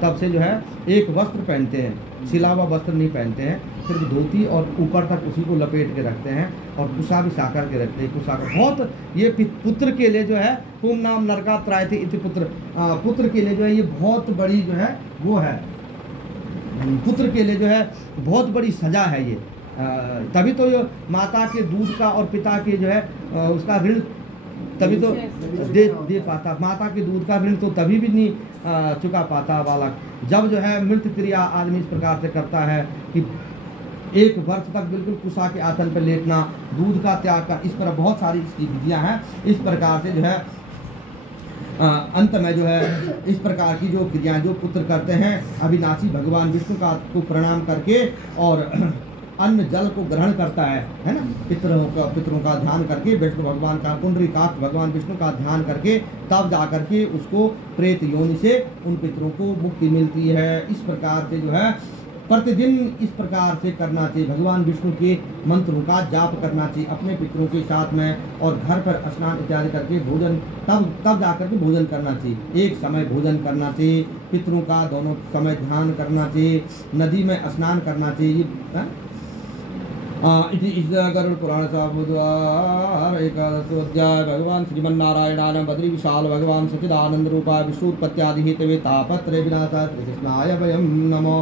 तब से जो है एक वस्त्र पहनते हैं, सिला हुआ वस्त्र नहीं पहनते हैं, सिर्फ धोती और ऊपर तक उसी को लपेट के रखते हैं और कुसा भी साकर के रखते हैं। कुसा का बहुत ये पुत्र के लिए जो है पुम नाम नरका त्रायते इति पुत्र के लिए जो है ये बहुत बड़ी जो है वो है, पुत्र के लिए जो है बहुत बड़ी सजा है ये। तभी तो ये माता के दूध का और पिता के जो है उसका ऋण तभी तो दे पाता, माता के दूध का ऋण तो तभी भी नहीं चुका पाता बालक। जब जो है मृत क्रिया आदमी इस प्रकार से करता है कि 1 वर्ष तक बिल्कुल कुसा के आसन पर लेटना, दूध का त्याग का, इस पर बहुत सारी इसकी विधियाँ हैं। इस प्रकार से जो है अंत में जो है इस प्रकार की जो क्रियाएं जो पुत्र करते हैं, अविनाशी भगवान विष्णु का को प्रणाम करके और अन्न जल को ग्रहण करता है ना, पितरों का ध्यान करके, विष्णु भगवान का पुंडरीकाक्ष भगवान विष्णु का ध्यान करके तब जा करके उसको प्रेत योनि से उन पितरों को मुक्ति मिलती है। इस प्रकार से जो है प्रतिदिन इस प्रकार से करना चाहिए, भगवान विष्णु के मंत्रों का जाप करना चाहिए अपने पितरों के साथ में, और घर पर स्नान इत्यादि करके भोजन तब जाकर के भोजन करना चाहिए। एक समय भोजन करना चाहिए, पितरों का दोनों समय ध्यान करना चाहिए, नदी में स्नान करना चाहिए। गरुड़ पुराण बुधवार 11 अध्याय। भगवान श्रीमन्नारायणान बद्री विशाल भगवान सचिदानंद रूपा विष्णुत्पत्त्यादि हेतवे तापत्रे विनाशाय श्री कृष्णाय वयं नमो।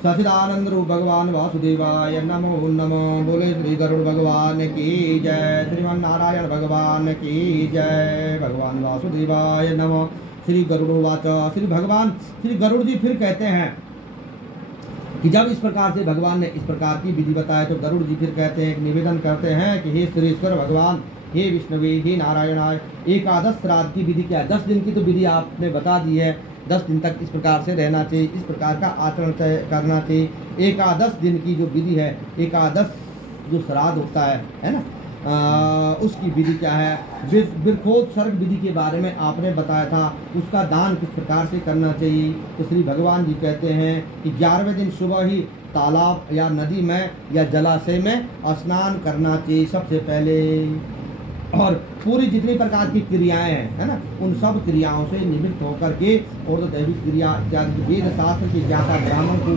सचिदानंद रूप भगवान वासुदेवाय नमो नमो। बोले श्री गरुड़ भगवान की जय, श्रीमन्नारायण भगवान की जय, भगवान वासुदेवाय नमो। श्री गरुड़ोवाच। श्री गरुड़ जी फिर कहते हैं कि जब इस प्रकार से भगवान ने इस प्रकार की विधि बताए तो गरुड़ जी फिर कहते हैं, निवेदन करते हैं कि हे श्रीश्वर भगवान, हे विष्णुवे, हे नारायणाय, एकादश श्राद्ध की विधि क्या है? 10 दिन की तो विधि आपने बता दी है, 10 दिन तक इस प्रकार से रहना चाहिए, इस प्रकार का आचरण करना चाहिए। एकादश दिन की जो विधि है, एकादश जो श्राद्ध होता है ना, उसकी विधि क्या है? वृक्षोत्सर्ग विधि के बारे में आपने बताया था, उसका दान किस प्रकार से करना चाहिए। तो श्री भगवान जी कहते हैं कि 11वें दिन सुबह ही तालाब या नदी में या जलाशय में स्नान करना चाहिए सबसे पहले, और पूरी जितनी प्रकार की क्रियाएं हैं है ना, उन सब क्रियाओं से निवृत्त होकर के और दैविक क्रिया इत्यादि वेद शास्त्र की ज्ञाता ब्राह्मण को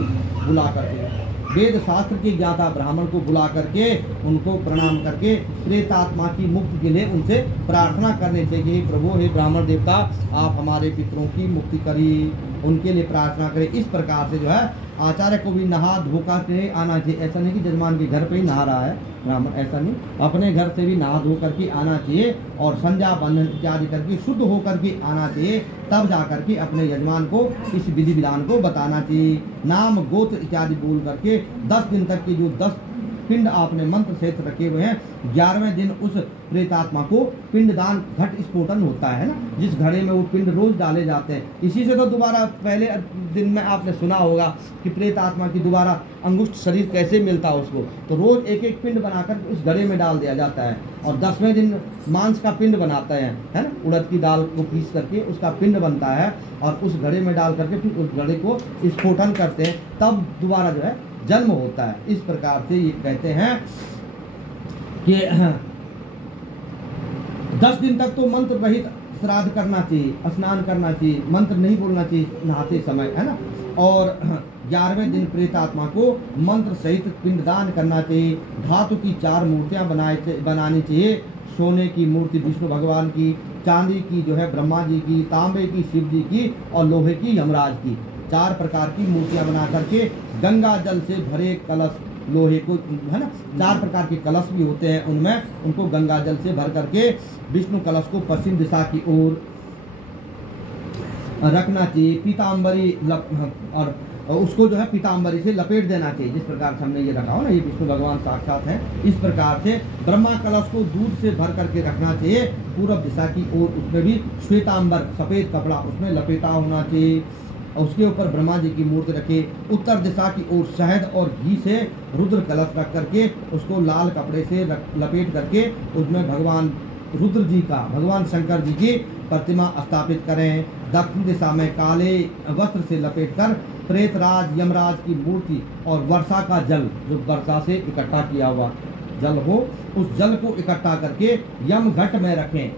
बुला करके, वेद शास्त्र की ज्ञाता ब्राह्मण को बुला करके उनको प्रणाम करके प्रेतात्मा की मुक्ति के लिए उनसे प्रार्थना करनी चाहिए। हे प्रभु, हे ब्राह्मण देवता, आप हमारे पितरों की मुक्ति करिए, उनके लिए प्रार्थना करें। इस प्रकार से जो है आचार्य को भी नहा धोकर के आना चाहिए। ऐसा नहीं कि जजमान के घर पे ही नहा रहा है ब्राह्मण, ऐसा नहीं, अपने घर से भी नहा धो करके आना चाहिए और संध्या बंधन इत्यादि करके शुद्ध होकर के आना चाहिए, तब जा करके अपने यजमान को इस विधि विधान को बताना चाहिए। नाम गोत्र इत्यादि बोल करके 10 दिन तक की जो 10 पिंड आपने मंत्र सहित रखे हुए हैं, 11वें दिन उस प्रेतात्मा को पिंडदान घट स्फोटन होता है ना, जिस घड़े में वो पिंड रोज डाले जाते हैं। इसी से तो दोबारा पहले दिन में आपने सुना होगा कि प्रेतात्मा की दोबारा अंगुष्ठ शरीर कैसे मिलता है उसको, तो रोज एक एक पिंड बनाकर उस घड़े में डाल दिया जाता है। और 10वें दिन मांस का पिंड बनाते हैं है ना, उड़द की दाल को पीस करके उसका पिंड बनता है और उस घड़े में डाल करके फिर उस घड़े को स्फोटन करते हैं, तब दोबारा जो है जन्म होता है। इस प्रकार से ये कहते हैं कि 10 दिन तक तो मंत्र रहित श्राद्ध करना चाहिए, स्नान करना चाहिए, मंत्र नहीं बोलना चाहिए नहाते समय है ना। और 11वें दिन प्रेतात्मा को मंत्र सहित पिंडदान करना चाहिए। धातु की 4 मूर्तियां बनानी चाहिए। सोने की मूर्ति विष्णु भगवान की, चांदी की जो है ब्रह्मा जी की, तांबे की शिव जी की और लोहे की यमराज की, 4 प्रकार की मूर्तियां बना करके गंगा जल से भरे कलश, लोहे को है ना, 4 प्रकार के कलश भी होते हैं उनमें, उनको गंगा जल से भर करके विष्णु कलश को पश्चिम दिशा की ओर रखना चाहिए। पीताम्बरी और उसको जो है पीताम्बरी से लपेट देना चाहिए। जिस प्रकार से हमने ये रखा हो ना, ये विष्णु भगवान साक्षात है। इस प्रकार से ब्रह्मा कलश को दूध से भर करके रखना चाहिए पूर्व दिशा की ओर। उसमें भी श्वेतांबर सफेद कपड़ा उसमें लपेटा होना चाहिए। उसके ऊपर ब्रह्मा जी की मूर्ति रखे। उत्तर दिशा की ओर शहद और घी से रुद्र कलश रख करके उसको लाल कपड़े से लपेट करके उसमें भगवान रुद्र जी का, भगवान शंकर जी की प्रतिमा स्थापित करें। दक्षिण दिशा में काले वस्त्र से लपेटकर प्रेतराज यमराज की मूर्ति और वर्षा का जल, जो वर्षा से इकट्ठा किया हुआ जल हो, उस जल को इकट्ठा करके यम घट में रखें।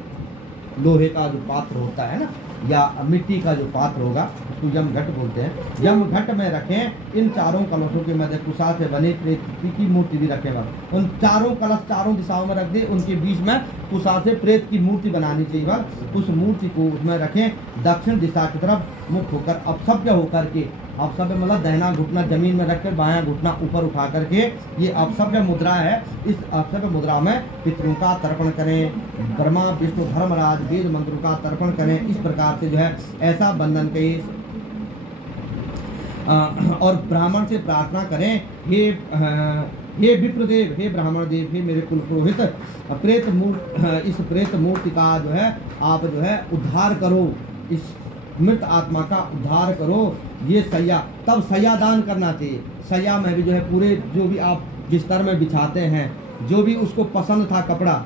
लोहे का जो पात्र होता है ना, या मिट्टी का जो पात्र होगा उसको यम घट बोलते हैं। यम घट में रखें। इन चारों कलशों के मध्य कुशा से बने प्रेत की मूर्ति भी रखें। बस उन चारों कलश चारों दिशाओं में रख दे। उनके बीच में कुशा से प्रेत की मूर्ति बनानी चाहिए। बस उस मूर्ति को उसमें रखें। दक्षिण दिशा की तरफ मुख होकर अपसभ्य होकर के, अपसभ्य मतलब दाहिना घुटना जमीन में रखकर बायां घुटना ऊपर उठा करके, ये अपसभ्य मुद्रा है। इस अपसभ्य मुद्रा में पितरों का तर्पण करें। ब्रह्मा विष्णु धर्मराज वेद मंत्रों का तर्पण करें। इस प्रकार से जो है ऐसा बंधन के और ब्राह्मण से प्रार्थना करें, हे विप्रदेव, हे ब्राह्मण देव, हे मेरे कुल पुरोहित, इस प्रेत मूर्ति का जो है आप जो है उद्धार करो, इस मृत आत्मा का उद्धार करो। ये सैया, तब सैया दान करना चाहिए। सैया में भी जो है पूरे जो भी आप बिस्तर में बिछाते हैं, जो भी उसको पसंद था कपड़ा,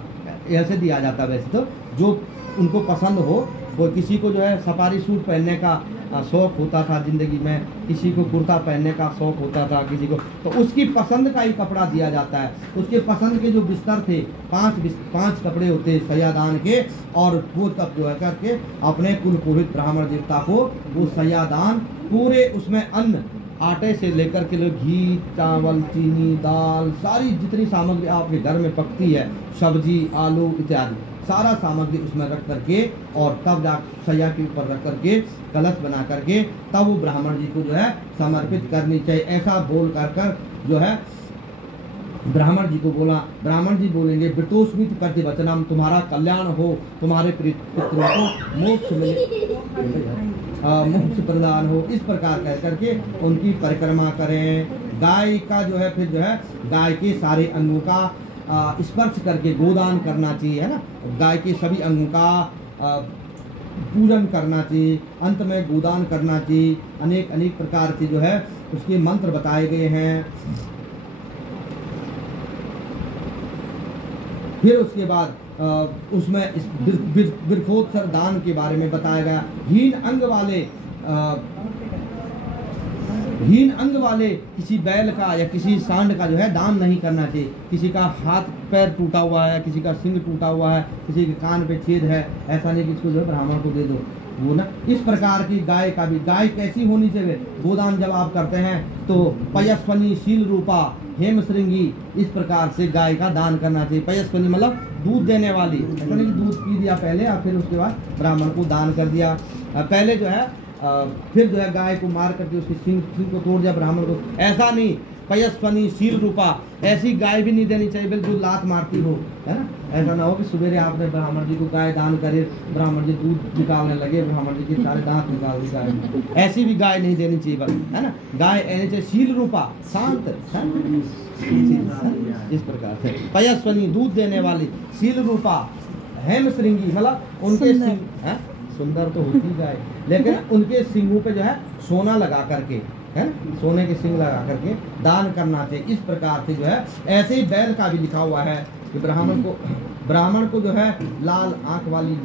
ऐसे दिया जाता है। वैसे तो जो उनको पसंद हो, वो किसी को जो है सफारी सूट पहनने का शौक होता था जिंदगी में, किसी को कुर्ता पहनने का शौक होता था, किसी को, तो उसकी पसंद का ही कपड़ा दिया जाता है। उसके पसंद के जो बिस्तर थे, पांच कपड़े होते सैयादान के, और वो तब जो है करके अपने कुल पुरोहित ब्राह्मण देवता को वो सैयादान पूरे उसमें अन्न, आटे से लेकर के लोग घी, चावल, चीनी, दाल, सारी जितनी सामग्री आपके घर में पकती है, सब्जी, आलू इत्यादि, सारा सामग्री उसमें रख करके, और तब जा सैया के ऊपर रख करके कलश बना करके तब वो ब्राह्मण जी को जो है समर्पित करनी चाहिए। ऐसा बोल कर जो है ब्राह्मण जी को बोला। ब्राह्मण जी बोलेंगे वितोस्मित प्रतिवचनम, तुम्हारा कल्याण हो, तुम्हारे पितरों को मोक्ष मिले, मोक्ष प्रदान हो। इस प्रकार कह करके उनकी परिक्रमा करें। गाय का जो है फिर जो है गाय के सारे अंगों का स्पर्श करके गोदान करना चाहिए, है ना। गाय के सभी अंगों का पूजन करना चाहिए, अंत में गोदान करना चाहिए। अनेक अनेक प्रकार के जो है उसके मंत्र बताए गए हैं। फिर उसके बाद उसमें इस वृक्षोत्सर दान के बारे में बताया गया। हीन अंग वाले किसी बैल का या किसी सांड का जो है दान नहीं करना चाहिए। किसी का हाथ पैर टूटा हुआ है, किसी का सिंग टूटा हुआ है, किसी के कान पे छेद है, ऐसा नहीं कि इसको जो है ब्राह्मण को दे दो, वो ना। इस प्रकार की गाय का भी, गाय कैसी होनी चाहिए गोदान जब आप करते हैं तो पयस्वनी, शील रूपा, हेम श्रृंगी, इस प्रकार से गाय का दान करना चाहिए। पयस्वनी मतलब दूध देने वाली, ऐसा नहीं कि दूध पी दिया पहले और फिर उसके बाद ब्राह्मण को दान कर दिया। पहले जो है फिर जो है गाय को मार करके उसके सिंग को तोड़ दिया ब्राह्मण को, ऐसा नहीं। पयस्वनी, शील रूपा, ऐसी गाय भी नहीं देनी चाहिए बिल्कुल लात मारती हो, है ना। ऐसा ना हो कि सवेरे आपने ब्राह्मण जी को गाय दान करे, ब्राह्मण जी दूध निकालने लगे, ब्राह्मण जी के सारे दांत निकाल दी गाय, ऐसी भी गाय नहीं देनी चाहिए, है ना। गाय ऐसे चाहिए शील रूपा, शांत, इस प्रकार से। पयस्वनी, दूध देने वाली, शील रूपा, हेम श्रृंगी मतलब उनके सिंग, सुंदर तो होती गाय, लेकिन उनके सिंगों पे जो है सोना लगा करके, है सोने के सिंग लगा करके दान करना चाहिए। इस प्रकार से जो है ऐसे ही बैल का भी लिखा हुआ है कि ब्राह्मण को जो है लाल आंख वाली,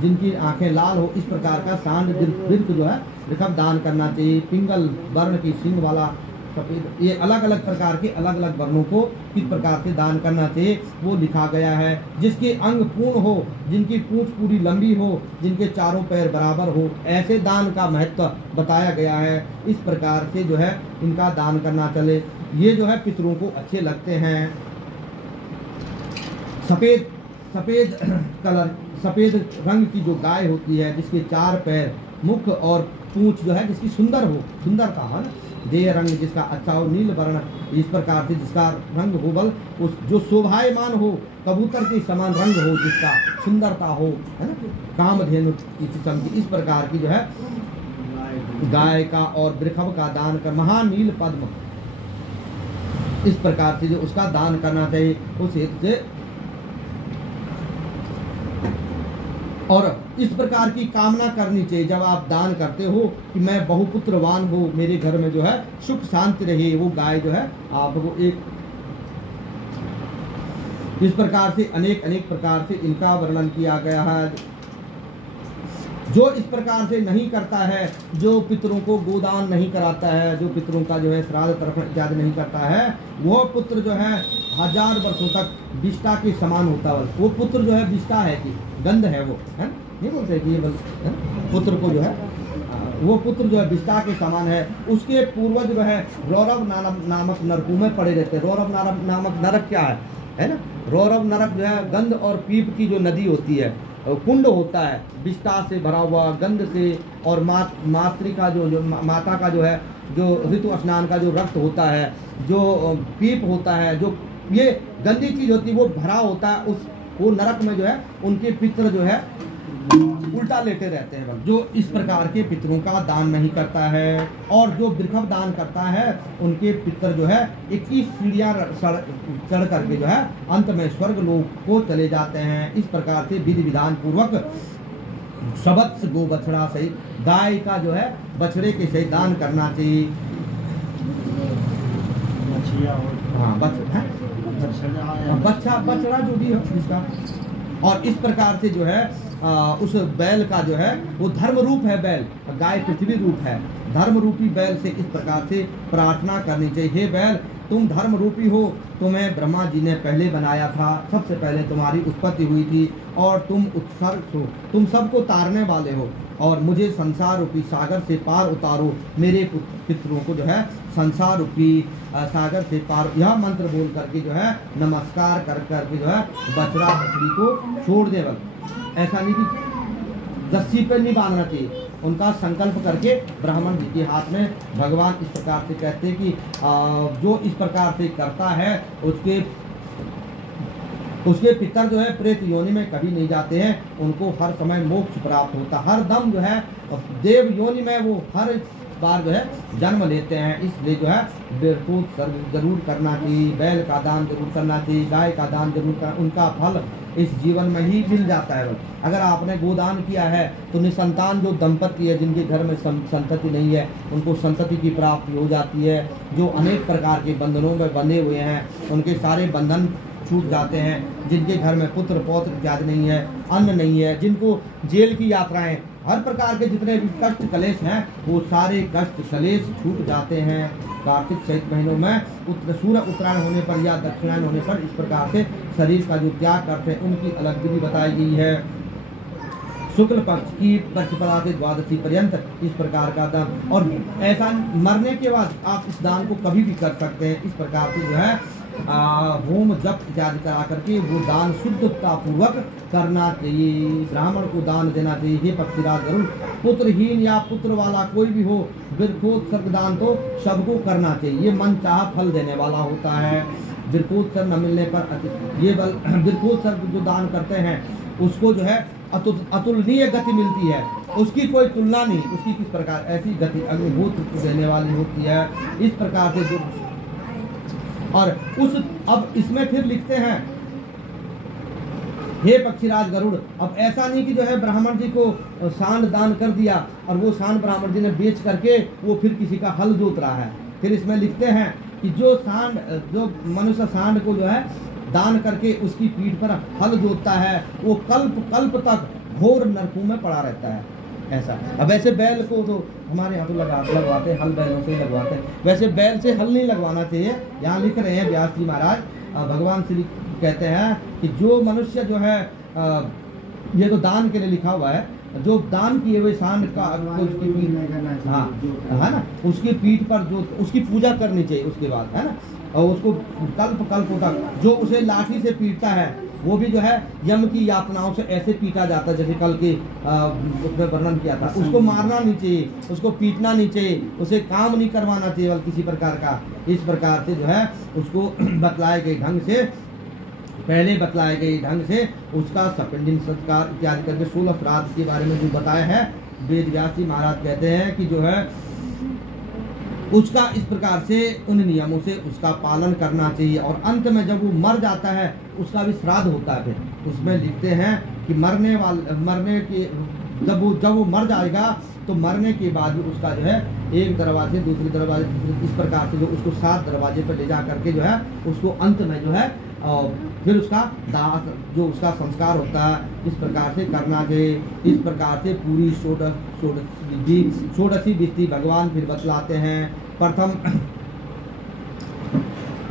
जिनकी आंखें लाल हो, इस प्रकार का सांड वृक्ष जो है वृषभ दान करना चाहिए। पिंगल वर्ण की सिंग वाला सफेद, ये अलग अलग प्रकार के अलग अलग वर्णों को किस प्रकार से दान करना चाहिए वो लिखा गया है। जिसके अंग पूर्ण हो, जिनकी पूंछ पूरी लंबी हो, जिनके चारों पैर बराबर हो, ऐसे दान का महत्व बताया गया है। इस प्रकार से जो है इनका दान करना चले। ये जो है पितरों को अच्छे लगते हैं। सफेद कलर, सफेद रंग की जो गाय होती है, जिसके चार पैर, मुख और पूंछ जो है जिसकी सुंदर हो, सुंदरता है, देह रंग जिसका अच्छा हो, नील वर्ण, इस प्रकार से जिसका रंग हो बल उस जो शोभायमान हो, कबूतर के समान रंग हो, जिसका सुंदरता हो, है ना, कामधेनु की किस्म की, इस प्रकार की जो है गाय का और वृषभ का दान कर, महानील पद्म, इस प्रकार से जो उसका दान करना चाहिए उस हेतु से। और इस प्रकार की कामना करनी चाहिए जब आप दान करते हो कि मैं बहुपुत्रवान हो, मेरे घर में जो है सुख शांति रहे। वो गाय जो है आपको एक इस प्रकार से अनेक अनेक प्रकार से इनका वर्णन किया गया है। जो इस प्रकार से नहीं करता है, जो पितरों को गोदान नहीं कराता है, जो पितरों का जो है श्राद्ध तर्पण इत्यादि नहीं करता है, वो पुत्र जो है 1000 वर्षों तक विष्ठा के समान होता है। वो पुत्र जो है विष्ठा है कि गंध है, वो है नहीं बोलते कि ये पुत्र को जो है वो पुत्र जो है विष्ठा के समान है। उसके पूर्वज जो है रौरव नामक नरकों में पड़े रहते हैं। रौरव नामक नरक क्या है ना? रौरव नरक जो है गंध और पीप की जो नदी होती है, कुंड होता है, विष्ठा से भरा हुआ, गंध से, और मातृका जो माता का जो है जो ऋतु स्नान का जो रक्त होता है, जो पीप होता है, जो ये गंदी चीज होती है, वो भरा होता है। उस वो नरक में जो है उनके पितर जो है उल्टा लेटे रहते हैं। जो इस प्रकार के पितरों का दान नहीं करता है और जो वृषभ दान करता है, उनके पितर जो है 21 सीढ़ियां चढ़ करके जो है अंत में स्वर्ग लोक को चले जाते हैं। इस प्रकार से विधि विधान पूर्वक सबत्स गो बछड़ा सहित गाय का जो है बछड़े के सहित दान करना चाहिए। हाँ, बछड़ा जो भी है इसका। और इस प्रकार से जो है उस बैल का जो है वो धर्म रूप है बैल, गाय पृथ्वी रूप है। धर्म रूपी बैल से इस प्रकार से प्रार्थना करनी चाहिए, हे बैल तुम धर्म रूपी हो, तुम्हें ब्रह्मा जी ने पहले बनाया था, सबसे पहले तुम्हारी उत्पत्ति हुई थी और तुम उत्सर्ग हो, तुम सबको तारने वाले हो, और मुझे संसार रूपी सागर से पार उतारो। मेरे पितरों को जो है संसार रूपी सागर से पार, यह मंत्र बोल करके जो है नमस्कार कर करके जो है बछड़ा बछड़ी को छोड़ दे। ऐसा नहीं कि रस्सी पे नहीं बांधना चाहिए, उनका संकल्प करके ब्राह्मण जी के हाथ में भगवान इस प्रकार से कहते हैं कि जो इस प्रकार से करता है उसके पितर जो है प्रेत योनि में कभी नहीं जाते हैं, उनको हर समय मोक्ष प्राप्त होता, हर दम जो है देव योनि में वो हर बार जो है जन्म लेते हैं। इसलिए जो है बिरपूत सर्व जरूर करना चाहिए, बैल का दान जरूर करना चाहिए, गाय का दान जरूर करना, उनका फल इस जीवन में ही मिल जाता है। अगर आपने गोदान किया है तो निसंतान जो दंपति है, जिनके घर में संतति नहीं है, उनको संतति की प्राप्ति हो जाती है। जो अनेक प्रकार के बंधनों में बंधे हुए हैं, उनके सारे बंधन छूट जाते हैं। जिनके घर में पुत्र पौत्र इत्यादि नहीं है, अन्न नहीं है, जिनको जेल की यात्राएं, हर प्रकार के जितने भी कष्ट क्लेश हैं, वो सारे कष्ट क्लेश छूट जाते हैं। कार्तिक चैत्र महीनों में सूर्य उत्तरायण होने पर या दक्षिणायन होने पर इस प्रकार से शरीर का जो त्याग करते हैं, उनकी अलग विधि बताई गई है। शुक्ल पक्ष की प्रतिपदा से द्वादशी पर्यंत इस प्रकार का दान, और ऐसा मरने के बाद आप इस दान को कभी भी कर सकते हैं। इस प्रकार से जो है होम जप इत्यादि करा करके वो दान शुद्धता पूर्वक करना चाहिए। ब्राह्मण को दान देना चाहिए। हे पक्षीराज गरुड़, पुत्रहीन या पुत्र वाला कोई भी हो, वृक्षोत्सर्ग दान तो सबको करना चाहिए, ये मन चाह फल देने वाला होता है। वृक्षोत्सर्ग न मिलने पर ये वृक्षोत्सर्ग जो दान करते हैं उसको जो है अतुलनीय गति मिलती है, उसकी कोई तुलना नहीं, उसकी किस प्रकार ऐसी गति अनुभूत देने वाली होती है। इस प्रकार से जो और उस अब इसमें फिर लिखते हैं, हे पक्षीराज गरुड़, अब ऐसा नहीं कि जो है ब्राह्मण जी को सांड दान कर दिया और वो सांड ब्राह्मण जी ने बेच करके वो फिर किसी का हल जोत रहा है। फिर इसमें लिखते हैं कि जो मनुष्य सांड को जो है दान करके उसकी पीठ पर हल जोतता है, वो कल्प कल्प तक घोर नरकों में पड़ा रहता है। ऐसा अब वैसे बैल को तो हमारे यहाँ तो लगवाते हल, बैलों से लगवाते हैं, वैसे बैल से हल नहीं लगवाना चाहिए। यहाँ लिख रहे हैं व्यास जी महाराज, भगवान श्री कहते हैं कि जो मनुष्य जो है ये तो दान के लिए लिखा हुआ है, जो दान किए हुए सांड का उसकी पीठ, हाँ है ना, उसकी पीठ पर जो उसकी पूजा करनी चाहिए उसके बाद, है ना, और उसको कल्प कल्प तक जो उसे लाठी से पीटता है वो भी जो है यम की यातनाओं से ऐसे पीटा जाता है जैसे कल के उसमें वर्णन किया था। उसको मारना नहीं चाहिए, उसको पीटना नहीं चाहिए, उसे काम नहीं करवाना चाहिए किसी प्रकार का। इस प्रकार से जो है उसको बतलाए गए ढंग से, पहले बतलाए गए ढंग से उसका सपिंडिन संस्कार इत्यादि करके 16 श्राद्ध के बारे में जो बताया है वेद व्यास जी महाराज कहते हैं कि जो है उसका इस प्रकार से उन नियमों से उसका पालन करना चाहिए। और अंत में जब वो मर जाता है उसका भी श्राद्ध होता है। फिर उसमें लिखते हैं कि मरने के जब वो मर जाएगा तो मरने के बाद भी उसका जो है एक दरवाजे दूसरे दरवाजे इस प्रकार से जो उसको 7 दरवाजे पर ले जा करके जो है उसको अंत में जो है फिर उसका दाह जो उसका संस्कार होता है इस प्रकार से करना चाहिए। इस प्रकार से पूरी षोडशी विधि भगवान फिर बतलाते हैं। प्रथम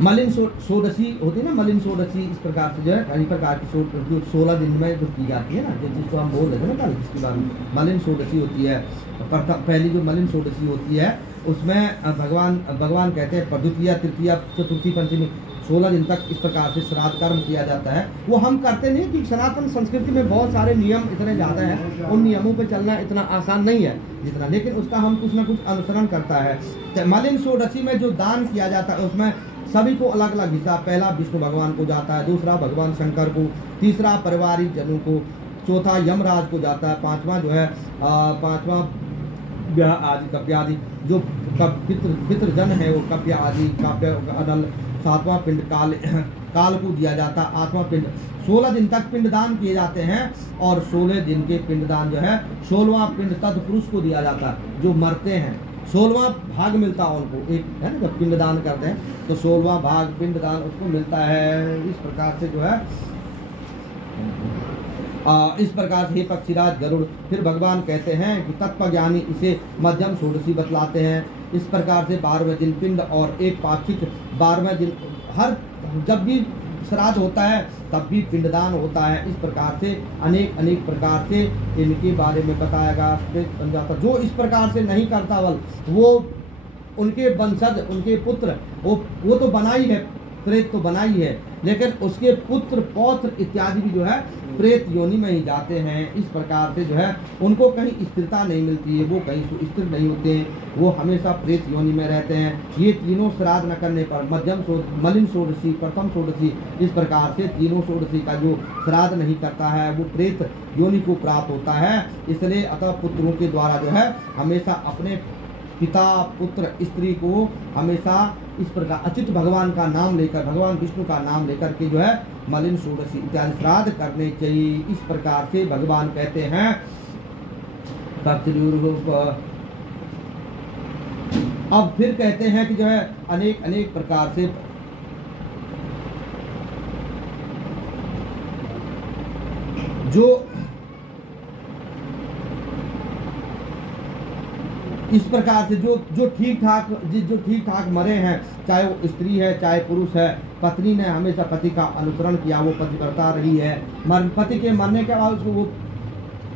मलिन षोडशी होती है ना, मलिन षोडशी इस प्रकार से जो है कई प्रकार की जो 16 दिन में जो की जाती है ना, जिसको हम बोल रहे थे ना कल, इसके बाद मलिन षोडशी होती है। पहली जो मलिन षोडशी होती है उसमें भगवान कहते हैं द्वितीय तृतीय चतुर्थी पंचमी 16 दिन तक इस प्रकार से श्राद्ध कर्म किया जाता है। वो हम करते नहीं कि सनातन संस्कृति में बहुत सारे नियम इतने ज़्यादा हैं, उन नियमों पे चलना इतना आसान नहीं है जितना, लेकिन उसका हम कुछ ना कुछ अनुसरण करता है। मलिन षोडशी में जो दान किया जाता है उसमें सभी को अलग अलग हिस्सा, पहला विष्णु भगवान को जाता है, दूसरा भगवान शंकर को, तीसरा पारिवारिक जनों को, चौथा यमराज को जाता है, पांचवा जो है पांचवा ब्याह आदि कप्य आदि जो पितृजन है वो कप्य आदि काव्य अनल, सातवां पिंड काल को दिया जाता, 8वां पिंड 16 दिन तक पिंडदान किए जाते हैं। और 16 दिन के पिंडदान जो है 16वां पिंड तत्पुरुष को दिया जाता जो मरते हैं, 16वां भाग मिलता है उनको, एक है ना जब पिंडदान करते हैं तो 16वां भाग पिंडदान उसको मिलता है। इस प्रकार से जो है इस प्रकार से हे पक्षीराज गरुड़, फिर भगवान कहते हैं कि तत्व ज्ञानी इसे मध्यम षोडशी बतलाते हैं। इस प्रकार से 12वें दिन पिंड और एक पाक्षिक 12वें दिन हर जब भी श्राद्ध होता है तब भी पिंडदान होता है। इस प्रकार से अनेक प्रकार से इनके बारे में बताया गया। जो इस प्रकार से नहीं करता बल वो उनके वंशज उनके पुत्र वो तो बना ही है, प्रेत तो बना ही है, लेकिन उसके पुत्र पौत्र इत्यादि भी जो है प्रेत योनि में ही जाते हैं। इस प्रकार से जो है उनको कहीं स्थिरता नहीं मिलती है, वो कहीं स्थिर नहीं होते हैं, वो हमेशा प्रेत योनि में रहते हैं। ये तीनों श्राद्ध न करने पर मलिन षोडशी प्रथम षोडशी इस प्रकार से तीनों षोडशी का जो श्राद्ध नहीं करता है वो प्रेत योनि को प्राप्त होता है। इसलिए अतः पुत्रों के द्वारा जो है हमेशा अपने पिता पुत्र स्त्री को हमेशा इस प्रकार अच्युत भगवान का नाम लेकर, भगवान विष्णु का नाम लेकर के जो है मलिन षोडशी इत्यादि श्राद्ध करने चाहिए। इस प्रकार से भगवान कहते हैं। अब फिर कहते हैं कि जो है अनेक प्रकार से जो इस प्रकार से जो ठीक ठाक मरे हैं, चाहे वो स्त्री है चाहे पुरुष है, पत्नी ने हमेशा पति का अनुसरण किया, वो पतिव्रता रही है, पति के मरने के बाद उसको वो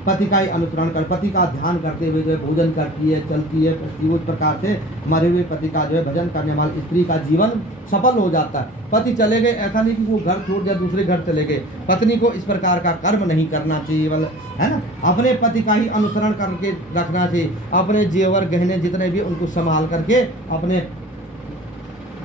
पति का ही अनुसरण कर, पति का ध्यान करते हुए जो है भोजन करती है, चलती है, उस प्रकार से मरे हुए पति का जो है भजन करने वाली स्त्री का जीवन सफल हो जाता है। पति चले गए, ऐसा नहीं कि वो घर छोड़ दिया दूसरे घर चले गए, पत्नी को इस प्रकार का कर्म नहीं करना चाहिए, है ना, अपने पति का ही अनुसरण करके रखना चाहिए। अपने जेवर गहने जितने भी उनको संभाल करके अपने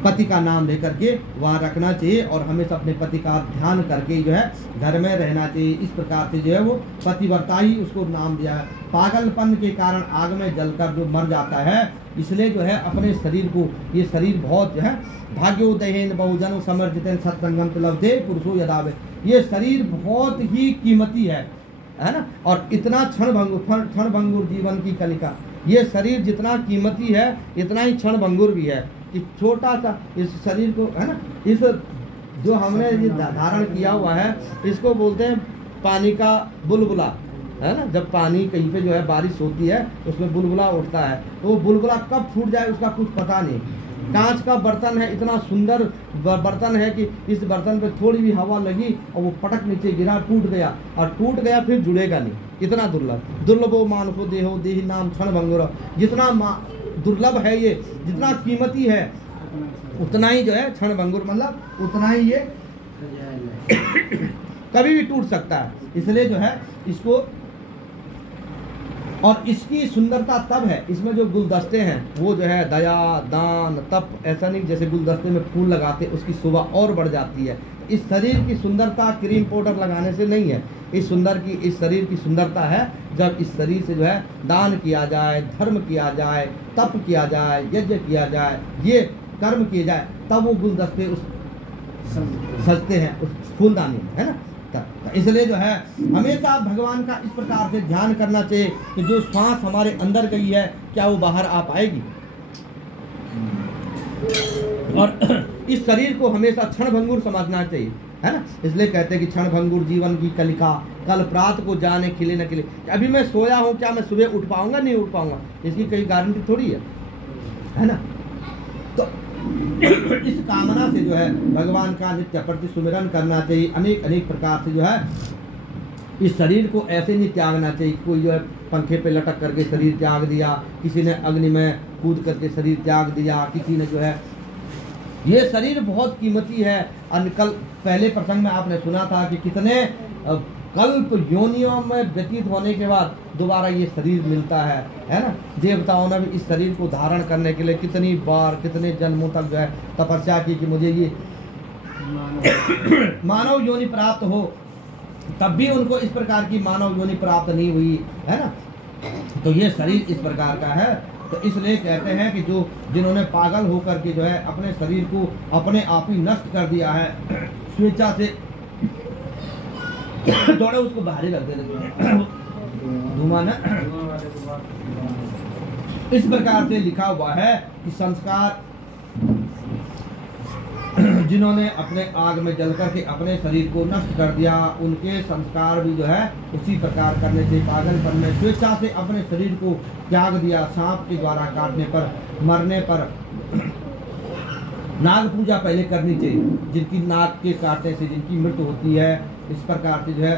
पति का नाम लेकर के वहाँ रखना चाहिए और हमेशा अपने पति का ध्यान करके जो है घर में रहना चाहिए। इस प्रकार से जो है वो पतिव्रता ही उसको नाम दिया है। पागलपन के कारण आग में जलकर जो मर जाता है, इसलिए जो है अपने शरीर को, ये शरीर बहुत जो है भाग्योदयेन बहुजन समर्जितेन सत्संगम लब्धे पुरुषो यदावे, ये शरीर बहुत ही कीमती है ना, और इतना क्षणभंगुर जीवन की कलिका, ये शरीर जितना कीमती है इतना ही क्षणभंगुर भी है। इस छोटा सा इस शरीर को, है ना, इस जो हमने ये धारण किया हुआ है इसको बोलते हैं पानी का बुलबुला, है ना। जब पानी कहीं पे जो है बारिश होती है उसमें बुलबुला उठता है, तो वो बुलबुला कब फूट जाए उसका कुछ पता नहीं। कांच का बर्तन है, इतना सुंदर बर्तन है कि इस बर्तन पे थोड़ी भी हवा लगी और वो पटक नीचे गिरा, टूट गया, और टूट गया फिर जुड़ेगा नहीं, इतना दुर्लभो मानुषो देहो देहि नाम क्षणभंगुर, जितना दुर्लभ है ये, जितना कीमती है उतना ही जो है क्षणभंगुर, मतलब उतना ही ये कभी भी टूट सकता है। इसलिए जो है इसको, और इसकी सुंदरता तब है, इसमें जो गुलदस्ते हैं वो जो है दया दान तप, ऐसा नहीं जैसे गुलदस्ते में फूल लगाते उसकी शोभा और बढ़ जाती है। इस शरीर की सुंदरता क्रीम पाउडर लगाने से नहीं है, इस शरीर की सुंदरता है जब इस शरीर से जो है दान किया जाए, धर्म किया जाए, तप किया जाए, यज्ञ किया जाए, ये कर्म किए जाए, तब वो गुलदस्ते उस सजते हैं उस फूलदानी में, है ना। तो इसलिए जो है हमेशा भगवान का इस प्रकार से ध्यान करना चाहिए कि जो श्वास हमारे अंदर गई है क्या वो बाहर आ पाएगी। और इस शरीर को हमेशा क्षणभंगुर समझना चाहिए, है ना। इसलिए कहते हैं कि क्षणभंगुर जीवन की कलिका, कल प्रात को जाने खिले न खिले। अभी मैं सोया हूँ, क्या मैं सुबह उठ पाऊंगा? नहीं उठ पाऊंगा, इसकी कोई गारंटी थोड़ी है ना। तो इस कामना से जो है भगवान का नित्य प्रति सुमिरन करना चाहिए। अनेक अनेक प्रकार से जो है इस शरीर को ऐसे नहीं त्यागना चाहिए। कोई जो है पंखे पे लटक करके शरीर त्याग दिया, किसी ने अग्नि में कूद करके शरीर त्याग दिया, किसी ने जो है, ये शरीर बहुत कीमती है। कल पहले प्रसंग में आपने सुना था कि कितने कल्प योनियों में व्यतीत होने के बाद दोबारा ये शरीर मिलता है ना। देवताओं ने भी इस शरीर को धारण करने के लिए कितनी बार, कितने जन्मों तक जो है तपस्या की कि मुझे ये मानव योनि प्राप्त हो, तब भी उनको इस प्रकार की मानव योनि प्राप्त नहीं हुई, है ना। तो ये शरीर इस प्रकार का है। तो इसलिए कहते हैं कि जो जिन्होंने पागल होकर के जो है अपने शरीर को अपने आप ही नष्ट कर दिया है, स्वेच्छा से थोड़ा उसको बाहर ही रख देते धुआं ना। इस प्रकार से लिखा हुआ है कि संस्कार जिन्होंने अपने आग में जल करके अपने शरीर को नष्ट कर दिया, उनके संस्कार भी जो है उसी प्रकार करने से, पागलपन में स्वेच्छा से अपने शरीर को त्याग दिया। सांप के द्वारा काटने पर, मरने पर नाग पूजा पहले करनी चाहिए, जिनकी नाग के काटने से जिनकी मृत्यु होती है। इस प्रकार से जो है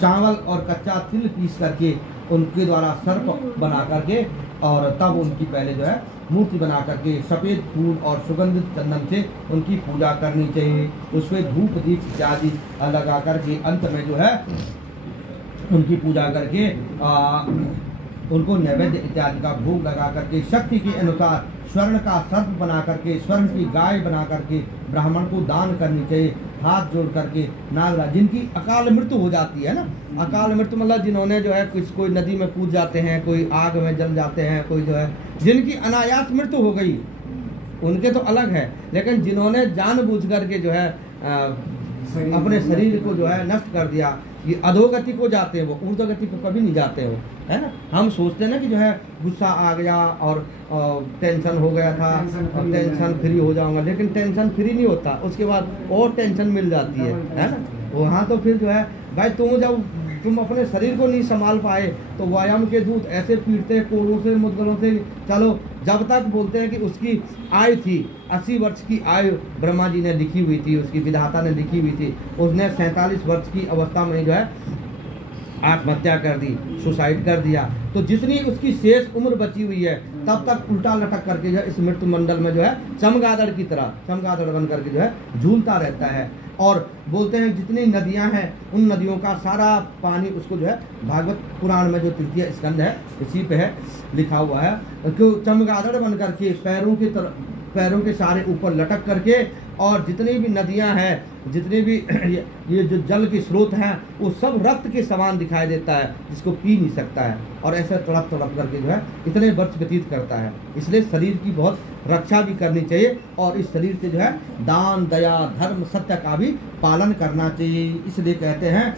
चावल और कच्चा तिल पीस करके उनके द्वारा सर्प बना करके और तब उनकी पहले जो है मूर्ति बना करके सफ़ेद फूल और सुगंधित चंदन से उनकी पूजा करनी चाहिए। उसमें धूप दीप इत्यादि लगा करके अंत में जो है उनकी पूजा करके उनको नैवेद्य इत्यादि का भोग लगा करके शक्ति के अनुसार स्वर्ण का सर्प बना करके, स्वर्ण की गाय बना करके ब्राह्मण को दान करनी चाहिए। हाथ जोड़ करके नागराज जिनकी अकाल मृत्यु हो जाती है ना, अकाल मृत्यु मतलब जिन्होंने जो है कोई नदी में कूद जाते हैं, कोई आग में जल जाते हैं, कोई जो है जिनकी अनायास मृत्यु हो गई उनके तो अलग है, लेकिन जिन्होंने जानबूझ करके जो है अपने शरीर को जो है नष्ट कर दिया, ये अधोगति को जाते हैं, वो ऊर्ध्वगति को कभी नहीं जाते हो, है ना। हम सोचते हैं ना कि जो है गुस्सा आ गया और टेंशन हो गया था, टेंशन फ्री हो जाऊंगा, लेकिन टेंशन फ्री नहीं होता, उसके बाद और टेंशन मिल जाती है ना। वहाँ तो फिर जो है भाई तुम अपने शरीर को नहीं संभाल पाए तो व्यायाम के दूत ऐसे पीटते हैं कोड़ों से, मुद्गलों से। चलो जब तक बोलते हैं कि उसकी आयु थी 80 वर्ष की आयु ब्रह्मा जी ने लिखी हुई थी, उसकी विधाता ने लिखी हुई थी, उसने 47 वर्ष की अवस्था में जो है आत्महत्या कर दी, सुसाइड कर दिया। तो जितनी उसकी शेष उम्र बची हुई है तब तक उल्टा लटक करके जो है इस मृत्यु मंडल में जो है चमगादड़ की तरह, चमगादड़ बन करके जो है झूलता रहता है। और बोलते हैं जितनी नदियां हैं उन नदियों का सारा पानी उसको जो है भागवत पुराण में जो तृतीय स्कंद है इसी पे है लिखा हुआ है कि चमगादड़ बन करके पैरों के सारे ऊपर लटक करके, और जितनी भी नदियां हैं, जितने भी ये जो जल के स्रोत हैं वो सब रक्त के समान दिखाई देता है, जिसको पी नहीं सकता है, और ऐसे तड़प तड़प करके जो है इतने वर्ष व्यतीत करता है। इसलिए शरीर की बहुत रक्षा भी करनी चाहिए और इस शरीर से जो है दान, दया, धर्म, सत्य का भी पालन करना चाहिए। इसलिए कहते हैं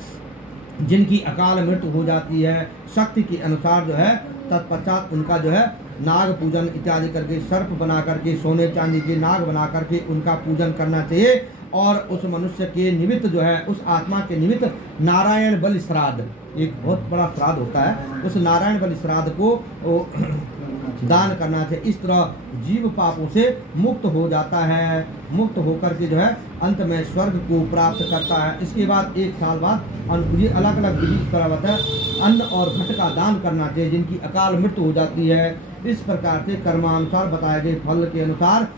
जिनकी अकाल मृत्यु हो जाती है शक्ति के अनुसार जो है तत्पश्चात उनका जो है नाग पूजन इत्यादि करके, सर्प बना करके, सोने चांदी के नाग बना करके उनका पूजन करना चाहिए। और उस मनुष्य के निमित्त जो है, उस आत्मा के निमित्त नारायण बलि श्राद्ध, एक बहुत बड़ा श्राद्ध होता है, उस नारायण बलि श्राद्ध को दान करना चाहिए। इस तरह जीव पापों से मुक्त हो जाता है, मुक्त होकर के जो है अंत में स्वर्ग को प्राप्त करता है। इसके बाद 1 साल बाद ये अलग अलग विधि की तरह होता है, अन्न और घट का दान करना चाहिए जिनकी अकाल मृत्यु हो जाती है। इस प्रकार से कर्मानुसार बताए गए फल के अनुसार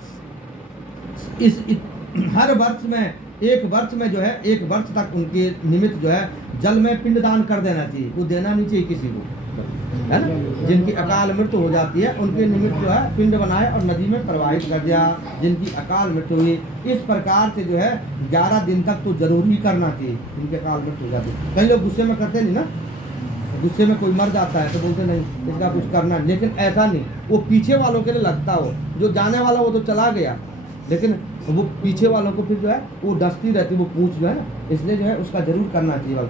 हर वर्ष में 1 वर्ष में जो है 1 वर्ष तक उनके निमित्त जो है जल में पिंड दान कर देना चाहिए, वो देना नहीं चाहिए किसी को। है ना, जिनकी अकाल मृत्यु हो जाती है उनके निमित्त जो है पिंड बनाए और नदी में प्रवाहित कर दिया, जिनकी अकाल मृत्यु हुई। इस प्रकार से जो है 11 दिन तक तो जरूर ही करना चाहिए, जिनकी अकाल मृत्यु हो जाती है। कई लोग गुस्से में करते नहीं ना, गुस्से में कोई मर जाता है तो बोलते नहीं इसका कुछ करना है, लेकिन ऐसा नहीं, वो पीछे वालों के लिए लगता हो, जो जाने वाला वो तो चला गया, लेकिन वो पीछे वालों को फिर जो है वो डसती रहती, वो पूछ जो है ना, इसलिए जो है उसका जरूर करना चाहिए।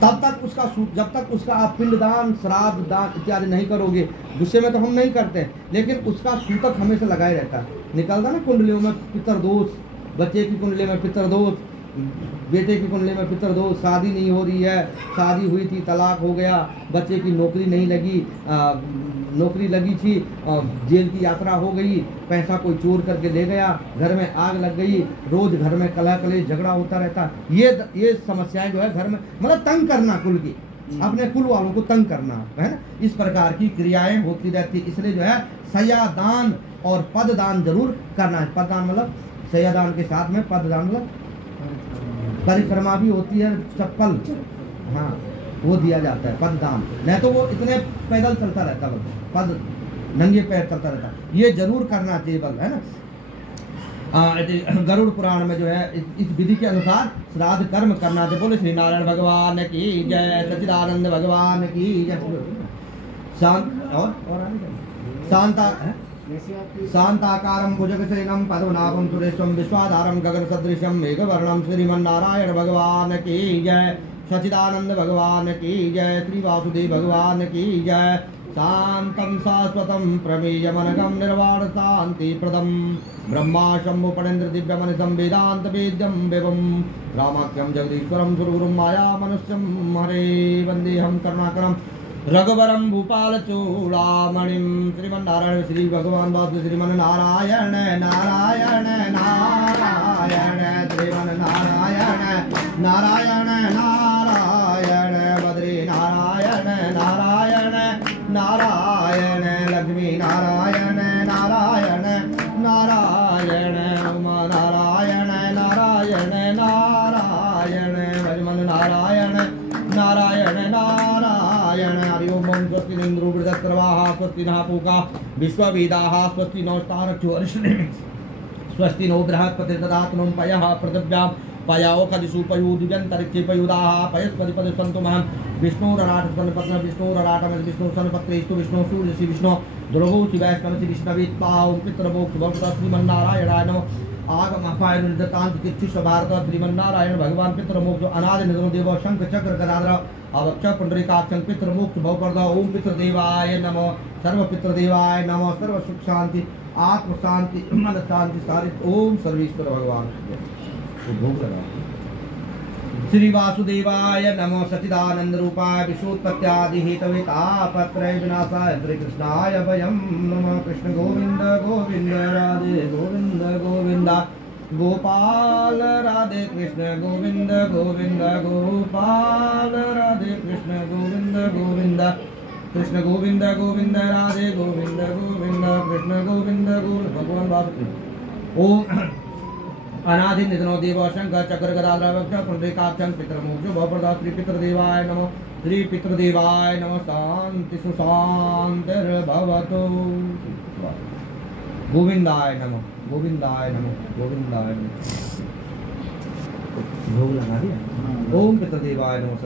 तब तक उसका जब तक उसका आप पिंडदान, श्राद्ध दान इत्यादि नहीं करोगे, गुस्से में तो हम नहीं करते हैं, लेकिन उसका सूतक हमेशा लगाए रहता है, निकलता ना कुंडलियों में पितृदोष, बच्चे की कुंडली में पितृदोष, बेटे की कुंडली में पितृदोष, शादी नहीं हो रही है, शादी हुई थी तलाक हो गया, बच्चे की नौकरी नहीं लगी, नौकरी लगी थी जेल की यात्रा हो गई, पैसा कोई चोर करके ले गया, घर में आग लग गई, रोज घर में कलह कलेश झगड़ा होता रहता, ये समस्याएं जो है घर में, मतलब तंग करना कुल की, अपने कुल वालों को तंग करना है ना, इस प्रकार की क्रियाएं होती रहती, इसलिए जो है शय्यादान और पददान जरूर करना है। पददान मतलब शय्यादान के साथ में पददान मतलब परिक्रमा भी होती है, चप्पल, हाँ वो दिया जाता है पददान, नहीं तो वो इतने पैदल चलता रहता बल, पद नंगे पैर चलता रहता, ये जरूर करना चाहिए बल, है ना। गरुड़ पुराण में जो है इस विधि के अनुसार श्राद्ध कर्म करना चाहिए। बोले श्री नारायण भगवान की जय, सच्चिदानंद भगवान की जय। शांत और शांता शांताकारं भुजगशयनं पद्मनाभं सुरेशं विश्वाधारं गगनसदृशं मेघवर्णं श्रीमन्नारायण भगवान की जय, सच्चिदानंद भगवान की जय, श्री वासुदेव भगवान की जय। शांतं शाश्वतं प्रमेयमनघं निर्वाण शांतिप्रदं ब्रह्मा शंभु पणेन्द्र दिव्यमनिशं वेदांत वेद्यं विभुं रामाख्यं जगदीश्वरं सुरगुरुं माया मनुष्यं हरे वन्देऽहं करुणाकरं रघुवरं भूपाल चूड़ामणिं। श्रीमन्नारायण श्री भगवान वासु श्रीमन्नारायण नारायण नारायण श्रीमन्नारायण नारायण नारायण बद्री नारायण नारायण नारायण लक्ष्मी नारायण नारायण नारायण उमा नारायण नारायण नारायण भजमन नारायण नारायण नारायण। हरि ओम स्वस्ति न इंद्रो वृद्धस्रवाः स्वस्ति नः पूषा विश्ववेदाः स्वस्ति नस्तारक्षो अरिष्टनेमिः स्वस्ति नो बृहस्पतिर्दधातु नो पयः पृथिव्यां पयाओ खदिषु पयुदिजन्तरिक्षे पयुदाः पयस्पति पदसन्तु महं विष्णुरराटसन्पत्न विष्णुरराटमस विष्णुसन्पत्रेस्तु विष्णु सूर्यसि विष्णु दुर्गो शिवैष्णवसि विष्णवेत्ता ओं पितृमोक्षभवतः श्रीमन्नारायणाय नमः। आगमपाय निदतान्तिकिच्छुष भारत श्रीमन्नारायण भगवान पितृमोक्ष अनादि निधनो देव शंख चक्र गदाधर अवक्ष पुंडरीकाक्षं पितृमोक्ष भवप्रद ओं पितृदेवाय नमः। सर्व पितृदेवाय नमः। सर्व सुख शांति आत्म शांति मन शांति सारी ओम सर्वेश्वर भगवान भोग लगा। श्री वासुदेवाय नमो सच्चिदानंद रूपाय विश्वोत्पत्त्यादि हेतवे तापत्रय विनाशाय श्री कृष्णाय वयं नमः। कृष्ण गोविंद गोविंद राधे गोविंद गोविंद गोपाल राधे कृष्ण गोविंद गोविंद गोपाल राधे कृष्ण गोविंद गोविंद कृष्ण गोविंद गोविंद राधे गोविंद गोविंद कृष्ण गोविंद गोविंद भगवान वासुदेव। ओम अनादि निधनो देव शंकर चक्र गदाधर पुंडरीकाक्षं पितृमोक्ष भवप्रदा श्री पितृदेवाय नमो। श्री पितृदेवाय नमः। शांति सुशांतिर्भवतु। गोविंदाय नमः गोविंदाय नमः गोविंदाय नमः। भोग लगा दिया। ओम पितृदेवाय नमः।